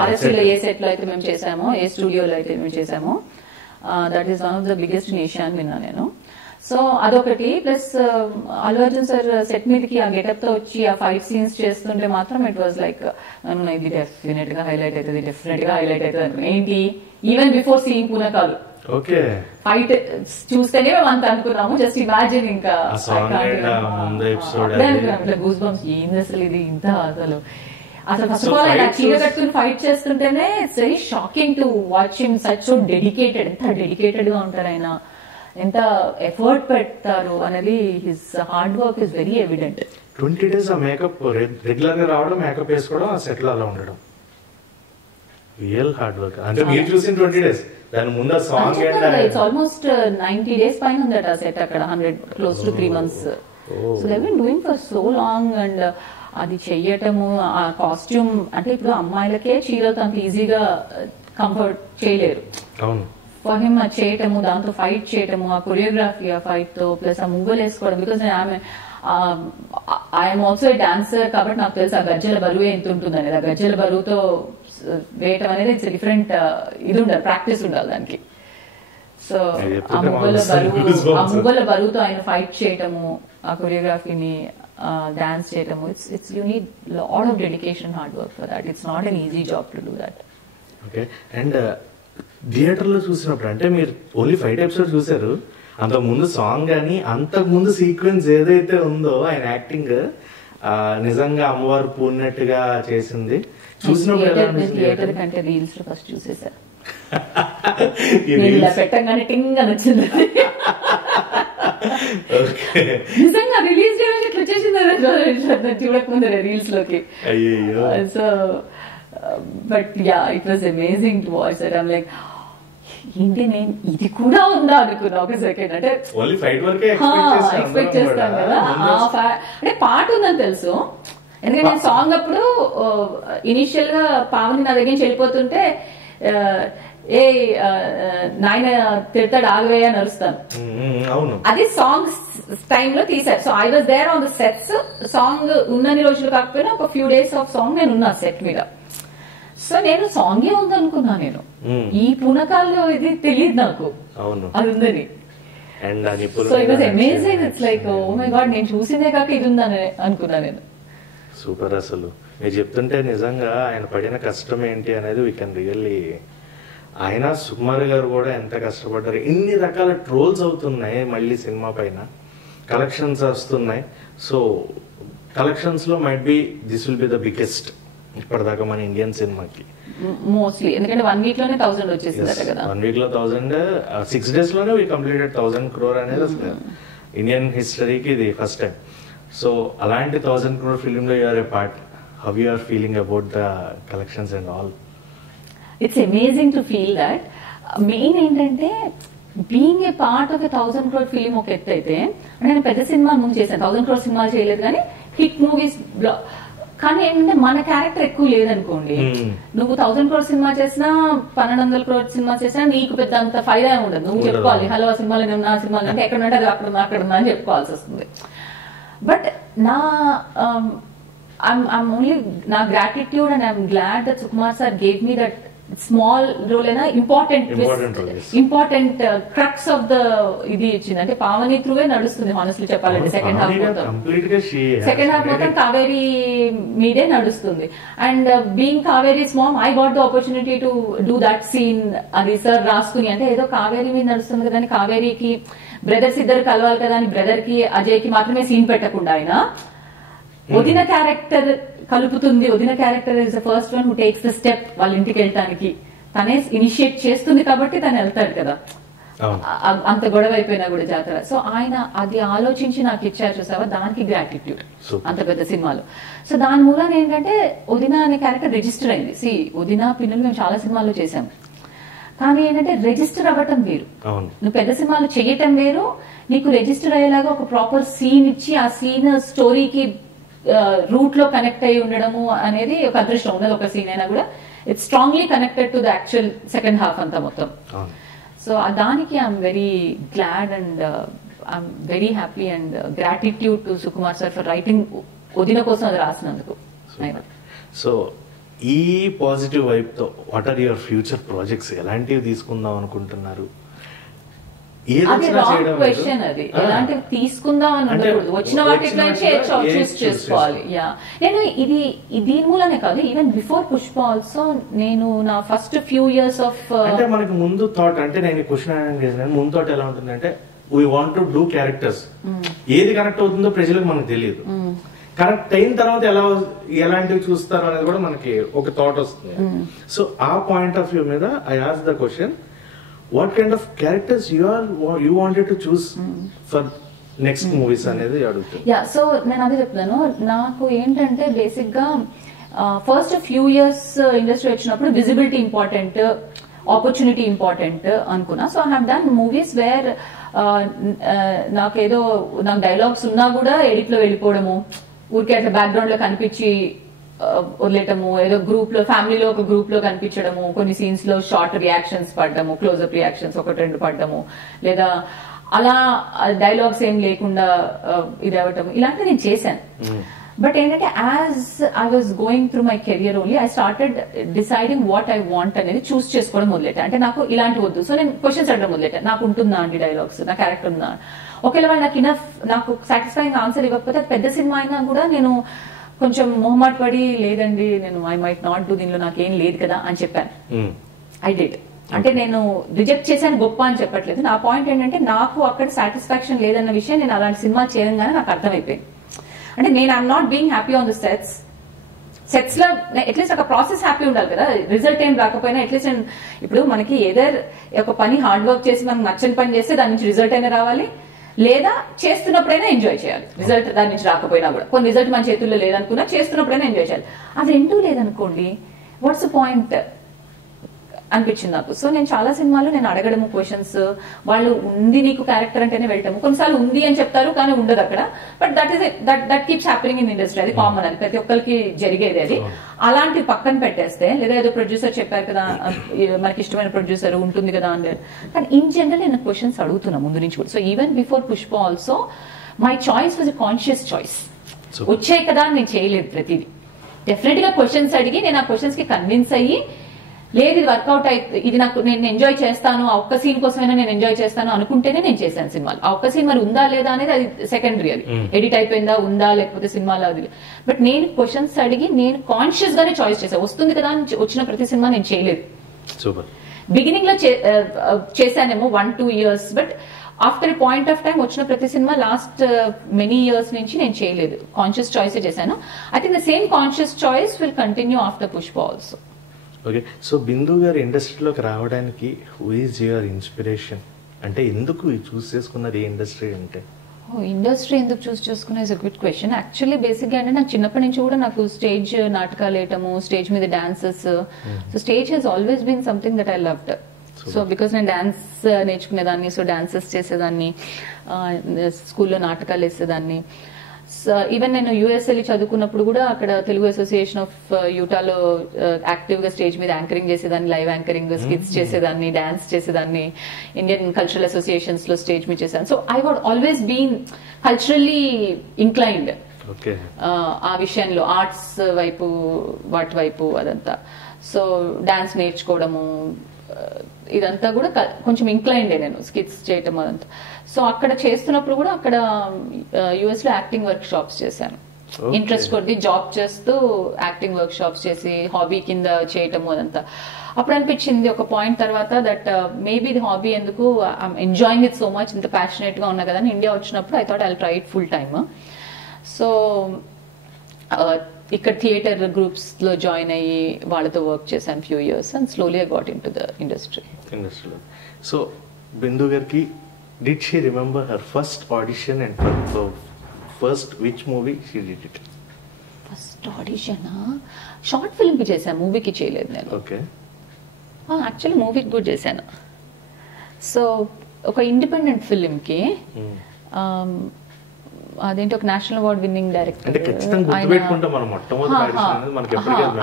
RFC లో ఏ సెట్ లో అయితే మేము చేసామో, ఏ స్టూడియోలో అయితే మేము చేసామో, that is one of the biggest in Asia అని విన్నా నేను. సో అదొకటి. Plus Allu Arjun sir set మీదకి ఆ గెటప్ తో వచ్చి ఆ ఫైట్ సీన్స్ చేస్తుంటే మాత్రం ఇట్ వాజ్ లైక్ ఇది డెఫినెట్ గా హైలైట్ అవుతుంది, డెఫినెట్ గా హైలైట్ అవుతుంది అనుకున్నాను. ఏంటి, ఈవెన్ బిఫోర్ సీయింగ్ పూనకాలు ఫైట్ చూస్తేనే మేము అంత అనుకున్నాము. జస్ట్ ఇమాజిన్ ఇంకా గూస్ బంప్స్, ఏంది అసలు ఇది ఇంత అసలు ఫస్ట్ ఆఫ్ ఆల్ ఆయన చీర కట్టుకుని ఫైట్ చేస్తుంటేనే it's very shocking to watch him such so dedicated. ఎంత డెడికేటెడ్ గా ఉంటారు ఆయన, ఎంత ఎఫర్ట్ పెడతారు అనేది, his hard work is very evident. 20 days ఆ మేకప్ రెగ్యులర్ గా రావడం, మేకప్ వేసుకోవడం, ఆ సెట్ లో అలా ఉండడం రియల్ హార్డ్ వర్క్. అంటే మీరు చూసిన 20 days, దాని ముందు సాంగ్ ఇట్స్ ఆల్మోస్ట్ 90 days పైన ఉందట ఆ సెట్ అక్కడ, 100 close to 3 months. So they been doing for so long. And అది చెయ్యటము, ఆ కాస్ట్యూమ్, అంటే ఇప్పుడు అమ్మాయిలకే చీరలతో అంత ఈజీగా కంఫర్ట్ చేయలేరు. అవును, ఫర్ హిమ్ అది చేయటము, దాంతో ఫైట్ చేయటము, ఆ కొరియోగ్రఫీ, ఆ ఫైట్ తో ప్లస్ ఆ ముగ్గులు వేసుకోవడం. Because I'm also a dancer కాబట్టి నాకు తెలుసు ఆ గజ్జల బరువు ఎంత ఉంటుంది అనేది. ఆ గజ్జల బరువుతో వేయటం అనేది ఇట్స్ డిఫరెంట్, ఇది ఉండాలి, ప్రాక్టీస్ ఉండాలి దానికి. సో ఆ ముగ్గుల బరువుతో ఆయన ఫైట్ చేయటము, ఆ కొరియోగ్రఫీని డాన్స్ చేయటము, it's you need lot of dedication, hard work for that. It's not an easy job to do that. Okay. And theatre లో చూసినప్పుడు, అంటే మీరు ఓన్లీ 5 episodes చూసారు, అంతకు ముందు సాంగ్ కానీ అంతకు ముందు సీక్వెన్స్ ఏదైతే ఉందో ఆయన యాక్టింగ్ నిజంగా అమ్మవారు పూర్ణట్టుగా చేసింది. చూసినప్పుడు థియేటర్ కంటే రీల్స్ లో ఫస్ట్ చూసేసా, పెట్టంగానే టింగ్ అని వచ్చింది. నిజంగా రిలీజ్ డే ఇట్లా వచ్చేసింది చూడకముందు రీల్స్ లోకి. So but yeah, it was amazing to watch that. I'm like, ఏంటి నేను ఇది కూడా ఉందా అనుకున్నా ఒక సెకండ్. అంటే ఎక్స్పెక్ట్ చేస్తాను కదా, అంటే పాట ఉందని తెలుసు, ఎందుకంటే నేను సాంగ్ అప్పుడు ఇనిషియల్ గా పావని నా దగ్గర నుంచి వెళ్ళిపోతుంటే ఏ నాయన తిడతాడు ఆగవేయ నడుస్తాను, అది సాంగ్ టైమ్ లో తీసారు. So I was there on the sets. Song ఉన్నన్ని రోజులు కాకపోయినా ఒక ఫ్యూ డేస్ ఆఫ్ సాంగ్ నేను ఉన్నా సెట్ మీద. సో నేను సాంగే ఉందనుకున్నా, నేను ఈ పూనకాల్లో ఇది తెలియదు నాకు అది ఉందని. So it was amazing. It's like oh my God, నేను చూసిందే కాక ఇది ఉందని అనుకున్నా నేను. సూపర్. అసలు మీరు చెప్తుంటే నిజంగా ఆయన పడిన కష్టం ఏంటి అనేది వీ కెన్ రియల్లీ. ఆయన సుకుమార్ గారు కూడా ఎంత కష్టపడ్డారు. ఇన్ని రకాల ట్రోల్స్ అవుతున్నాయి మళ్ళీ సినిమా పైన, కలెక్షన్స్ వస్తున్నాయి. సో కలెక్షన్స్ లో might be this will be the biggest ఇప్పటిదాకా మన ఇండియన్ సినిమాకి మోస్ట్లీ. ఎందుకంటే 1 వీక్ లోనే 1000 వచ్చేసిందట కదా. 1 వీక్ లో 1000, 6 days లోనే వీ కంప్లీటెడ్ 1000 crore అనేది అసలు ఇండియన్ హిస్టరీకి ఇది ఫస్ట్ టైం. సో అలాంటి 1000 crore ఫిలిం లో you're a part. How you are feeling about the collections and all? It's amazing to feel that. Main ఏంటంటే being a part of 1000 crore film ఒక ఎత్తు అయితే, నేను పెద్ద సినిమా ముందు చేశాను, 1000 crore సినిమాలు చేయలేదు కానీ హిట్ మూవీస్. కానీ ఏంటంటే మన క్యారెక్టర్ ఎక్కువ లేదనుకోండి, నువ్వు 1000 crore సినిమా చేసినా 1200 crore సినిమా చేసినా నీకు పెద్ద అంత ఫైదా ఉండదు. నువ్వు చెప్పుకోవాలి హలో ఆ సినిమాలో నేను నా సినిమాలు అంటే ఎక్కడ ఉంటే అది అక్కడ అని చెప్పుకోవాల్సి వస్తుంది. బట్ నా I'm only na gratitude and I'm glad that Sukumar sir gave me that small role in a important crux of the idi ichindi. Ante Pavani through e nadustundi honestly cheppalante second half motham Kaveri meede nadustundi. And being Kaveri's mom, I got the opportunity to do that scene. Adi sir raskuni ante edo Kaveri meede nadustundi kada ani Kaveri ki brothers iddaru kalవాలి కదా అని బ్రదర్ కి అజయ్ కి మాత్రమే సీన్ పెట్టకుండా ఆయన వదిన క్యారెక్టర్ కలుపుతుంది. వదిన character is the first one who takes the step వాళ్ళ ఇంటికి వెళ్ళటానికి. తనే ఇనిషియేట్ చేస్తుంది కాబట్టి తను వెళ్తాడు కదా, అంత గొడవ అయిపోయినా కూడా జాతర. సో ఆయన అది ఆలోచించి నాకు ఇచ్చారు చూసావా, దానికి గ్రాటిట్యూడ్ అంత పెద్ద సినిమాలో. సో దాని మూలన ఏంటంటే వదిన అనే క్యారెక్టర్ రిజిస్టర్ అయింది. సి వదిన పిన్నులు మేము చాలా సినిమాల్లో చేసాం, కానీ ఏంటంటే రిజిస్టర్ అవ్వటం వేరు, నువ్వు పెద్ద సినిమాలు చేయటం వేరు. నీకు రిజిస్టర్ అయ్యేలాగా ఒక ప్రాపర్ సీన్ ఇచ్చి ఆ సీన్ స్టోరీకి రూట్ లో కనెక్ట్ అయి ఉండడము అనేది ఒక అదృష్టం. ఉన్నది ఒక సీన్ అయినా కూడా it's strongly connected to the actual second half అంతా మొత్తం. సో దానికి I'm very glad and I'm very happy and gratitude to Sukumar sir for writing వదిన కోసం అది రాసినందుకు. సో ఈ పాజిటివ్ వైబ్ తో what are your future projects? ఎలాంటివి తీసుకుందాం అనుకుంటున్నారు? ఎలాంటివి తీసుకుందాం అని ఉండకూడదు, వచ్చిన వాటిలో చూస్ చేసుకోవాలి. నేను ఇది దీని మూలనే కాదు, ఈవెన్ బిఫోర్ పుష్ప ఆల్సో నేను నా ఫస్ట్ ఫ్యూ ఇయర్స్ ఆఫ్ అంటే మనకి ముందు థాట్, అంటే నేను క్వశ్చన్ ముందు థాట్ ఎలా ఉంటుందంటే we want to do characters, ఏది కనెక్ట్ అవుతుందో ప్రజలకు మనకు తెలియదు. కరెక్ట్ అయిన తర్వాత ఎలాంటివి చూస్తారు అనేది కూడా మనకి ఒక థాట్ వస్తుంది. సో ఆ పాయింట్ ఆఫ్ వ్యూ మీద I ask the question, what kind of characters you wanted to choose for next movies అనేది అడుగుతాను. సో నేను అదే చెప్తాను. నాకు ఏంటంటే బేసిక్ గా ఫస్ట్ ఫ్యూ ఇయర్స్ ఇండస్ట్రీ వచ్చినప్పుడు విజిబిలిటీ ఇంపార్టెంట్, ఆపర్చునిటీ ఇంపార్టెంట్ అనుకున్నా. So I have done movies where నాకు డైలాగ్స్ ఉన్నా కూడా ఎడిట్ లో వెళ్ళిపోవడము, ఊరికే అట్లా బ్యాక్గ్రౌండ్ లో కనిపించి వదిలేటము, ఏదో గ్రూప్ లో ఫ్యామిలీలో ఒక గ్రూప్ లో కనిపించడము, కొన్ని సీన్స్ లో షార్ట్ రియాక్షన్స్ పడ్డము, క్లోజ్అప్ రియాక్షన్స్ 1-2 పడ్డము, లేదా అలా డైలాగ్స్ ఏం లేకుండా ఇది అవ్వటము, ఇలాంటివి నేను చేశాను. బట్ ఏంటంటే as I was going through my career only I started deciding what I want అనేది చూస్ చేసుకోవడం మొదలెట్టా. అంటే నాకు ఇలాంటి వద్దు, సో నేను క్వశ్చన్స్ అడగడం మొదలెట్టా. నాకు ఉంటుందా అండి డైలాగ్స్, నా క్యారెక్టర్ ఉందా, ఒకవేళ వాళ్ళు నాకు సాటిస్ఫైయింగ్ ఆన్సర్ ఇవ్వకపోతే పెద్ద సినిమా అయినా కూడా నేను కొంచెం మొహమాట పడి లేదండి నేను ఐ మైట్ నాట్ డూ, దీనిలో నాకేం లేదు కదా అని చెప్పాను. I did. అంటే నేను రిజెక్ట్ చేశాను గొప్ప అని చెప్పట్లేదు. నా పాయింట్ ఏంటంటే నాకు అక్కడ సాటిస్ఫాక్షన్ లేదన్న విషయం నేను అలాంటి సినిమా చేయగానే నాకు అర్థమైపోయింది. అంటే నేను I'm not being happy on the sets లో అట్లీస్ట్ ఒక ప్రాసెస్ హ్యాపీ ఉండాలి కదా, రిజల్ట్ ఏం రాకపోయినా అట్లీస్ట్. ఇప్పుడు మనకి ఏదర్ ఒక పని హార్డ్ వర్క్ చేసి మనకు నచ్చని పని చేస్తే దాని నుంచి రిజల్ట్ అయినా రావాలి, లేదా చేస్తున్నప్పుడైనా ఎంజాయ్ చేయాలి. రిజల్ట్ దాని నుంచి రాకపోయినా కూడా, కొన్ని రిజల్ట్ మన చేతుల్లో లేదనుకున్నా చేస్తున్నప్పుడైనా ఎంజాయ్ చేయాలి. అది రెండూ లేదనుకోండి, వాట్స్ ద పాయింట్? అనిపించింది నాకు. సో నేను చాలా సినిమాలు నేను అడగడము క్వశ్చన్స్, వాళ్ళు ఉంది నీకు క్యారెక్టర్ అంటేనే వెళ్ళటము. కొన్నిసార్లు ఉంది అని చెప్తారు కానీ ఉండదు అక్కడ. But that keeps happening in industry. అది కామన్, అది ప్రతి ఒక్కరికి జరిగేది. అది అలాంటి పక్కన పెట్టేస్తే, లేదా ఏదో ప్రొడ్యూసర్ చెప్పారు కదా మనకి ఇష్టమైన ప్రొడ్యూసర్ ఉంటుంది కదా అంటే, కానీ ఇన్ జనరల్ నేను క్వశ్చన్స్ అడుగుతున్నా ముందు నుంచి కూడా. So even before Pushpa also my choice was a conscious choice. వచ్చాయి కదా నేను చేయలేదు ప్రతిదీ. డెఫినెట్ గా క్వశ్చన్స్ అడిగి నేను ఆ క్వశ్చన్స్ కి కన్విన్స్ అయ్యి, లేదు ఇది వర్కౌట్ అయితే ఇది నాకు నేను ఎంజాయ్ చేస్తాను, ఆ ఒక్క సీన్ కోసమైనా నేను ఎంజాయ్ చేస్తాను అనుకుంటేనే నేను చేశాను సినిమాలు. ఆ ఒక్క సీన్ మరి ఉందా లేదా అనేది అది సెకండరీ, అది ఎడిట్ అయిపోయిందా ఉందా లేకపోతే సినిమాలో అది. బట్ నేను క్వశ్చన్స్ అడిగి నేను కాన్షియస్ గానే చాయిస్ చేశాను. వస్తుంది కదా అని వచ్చిన ప్రతి సినిమా నేను చేయలేదు. బిగినింగ్ లో చేశానేమో 1-2 years, but after a point of time వచ్చిన ప్రతి సినిమా లాస్ట్ మెనీ ఇయర్స్ నుంచి నేను చేయలేదు. కాన్షియస్ చాయిస్ చేశాను. I think the same conscious choice will continue after Pushpa also. Okay, so Bindu గారు ఇండస్ట్రీలోకి రావడానికి హూ ఈజ్ యువర్ ఇన్స్పిరేషన్? అంటే ఎందుకు చూస్ చేసుకున్నది ఏ ఇండస్ట్రీ అంటే? ఇండస్ట్రీ ఎందుకు చూస్ చేసుకున్నా is a good question. Actually basic గా అంటే నాకు చిన్నప్పటి నుంచి కూడా నాకు స్టేజ్ నాటకాలు వేయటము, స్టేజ్ మీద dances. So stage has always been something that I loved. So because నేను డాన్స్ నేర్చుకునేదాన్ని, సో డాన్సెస్ చేసేదాన్ని, స్కూల్లో నాటకాలు వేసేదాన్ని. ఈవెన్ నేను యుఎస్ వెళ్ళి చదువుకున్నప్పుడు కూడా అక్కడ తెలుగు అసోసియేషన్ ఆఫ్ యూటాలో యాక్టివ్ గా స్టేజ్ మీద యాంకరింగ్ చేసేదాన్ని, లైవ్ యాంకరింగ్, స్కిట్స్ చేసేదాన్ని, డాన్స్ చేసేదాన్ని. ఇండియన్ కల్చరల్ అసోసియేషన్స్ లో స్టేజ్ మీద చేశాను. So I would always been culturally inclined ఆ విషయంలో, ఆర్ట్స్ వైపు వాటి వైపు అదంతా. సో డాన్స్ నేర్చుకోవడము ఇదంతా కూడా కొంచెం ఇంక్లైన్డే నేను, స్కిట్స్ చేయటం అదంతా. సో అక్కడ చేస్తున్నప్పుడు కూడా అక్కడ యుఎస్ లో యాక్టింగ్ వర్క్ షాప్స్ చేశాను. ఇంట్రెస్ట్ కొద్ది జాబ్ చేస్తూ యాక్టింగ్ వర్క్ షాప్స్ చేసి హాబీ కింద చేయటము అదంతా. అప్పుడు అనిపించింది ఒక పాయింట్ తర్వాత దట్ మేబీ ఇది హాబీ ఎందుకు, I'm enjoying it so much, ఇంత ప్యాషనేట్ గా ఉన్నా కదా. ఇండియా వచ్చినప్పుడు I thought I will try it full time. So ఇక్కడ థియేటర్ గ్రూప్స్ లో జాయిన్ అయ్యి వాళ్ళతో వర్క్ చేశాను few years and slowly I got in to the industry. So బిందు గారికి did she remember her first audition and first which movie she did it? First audition short film కి చేశాను, మూవీకి చేయలేదు నేను. ఓకే, యాక్చువల్లీ మూవీకి కూడా చేశాను. సో ఒక ఇండిపెండెంట్ ఫిల్మ్ కి అదేంటి ఒక నేషనల్ అవార్డ్ విన్నింగ్ డైరెక్టర్.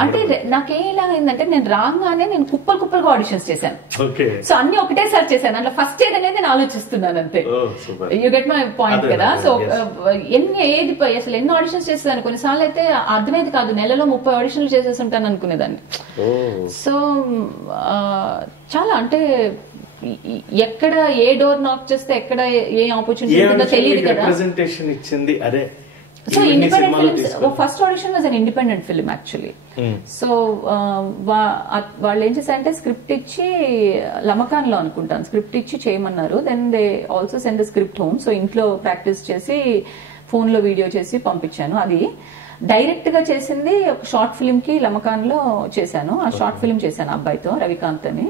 అంటే నాకేలా అయిందంటే నేను రాగానే నేను కుప్పలుగా ఆడిషన్స్ చేశాను. సో అన్ని ఒకటేసారి చేశాను. అందులో ఫస్ట్ ఏదనేది నేను ఆలోచిస్తున్నాను అంతే. యూ గెట్ మై పాయింట్ కదా. సో అసలు ఎన్ని ఆడిషన్స్ చేసేదాన్ని, కొన్నిసార్లు అయితే అర్థమైంది కాదు, నెలలో 30 ఆడిషన్లు చేసేసి ఉంటాను అనుకునేదాన్ని. సో చాలా అంటే ఎక్కడ ఏ డోర్ నాక్ చేస్తే ఎక్కడ ఏ ఆపర్చునిటీ ఉంటుందో తెలియదు కదా. So independent films first audition was an independent film actually. So వాళ్ళు ఏం చేశారంటే స్క్రిప్ట్ ఇచ్చి, లమకాన్ లో అనుకుంటాను, స్క్రిప్ట్ ఇచ్చి చేయమన్నారు. Then they also send the script home. So ఇంట్లో ప్రాక్టీస్ చేసి ఫోన్ లో వీడియో చేసి పంపించాను. అది డైరెక్ట్ గా చేసింది ఒక షార్ట్ ఫిల్మ్ కి లమకాన్ లో చేశాను. ఆ షార్ట్ ఫిల్మ్ చేశాను అబ్బాయితో, రవికాంత్ అని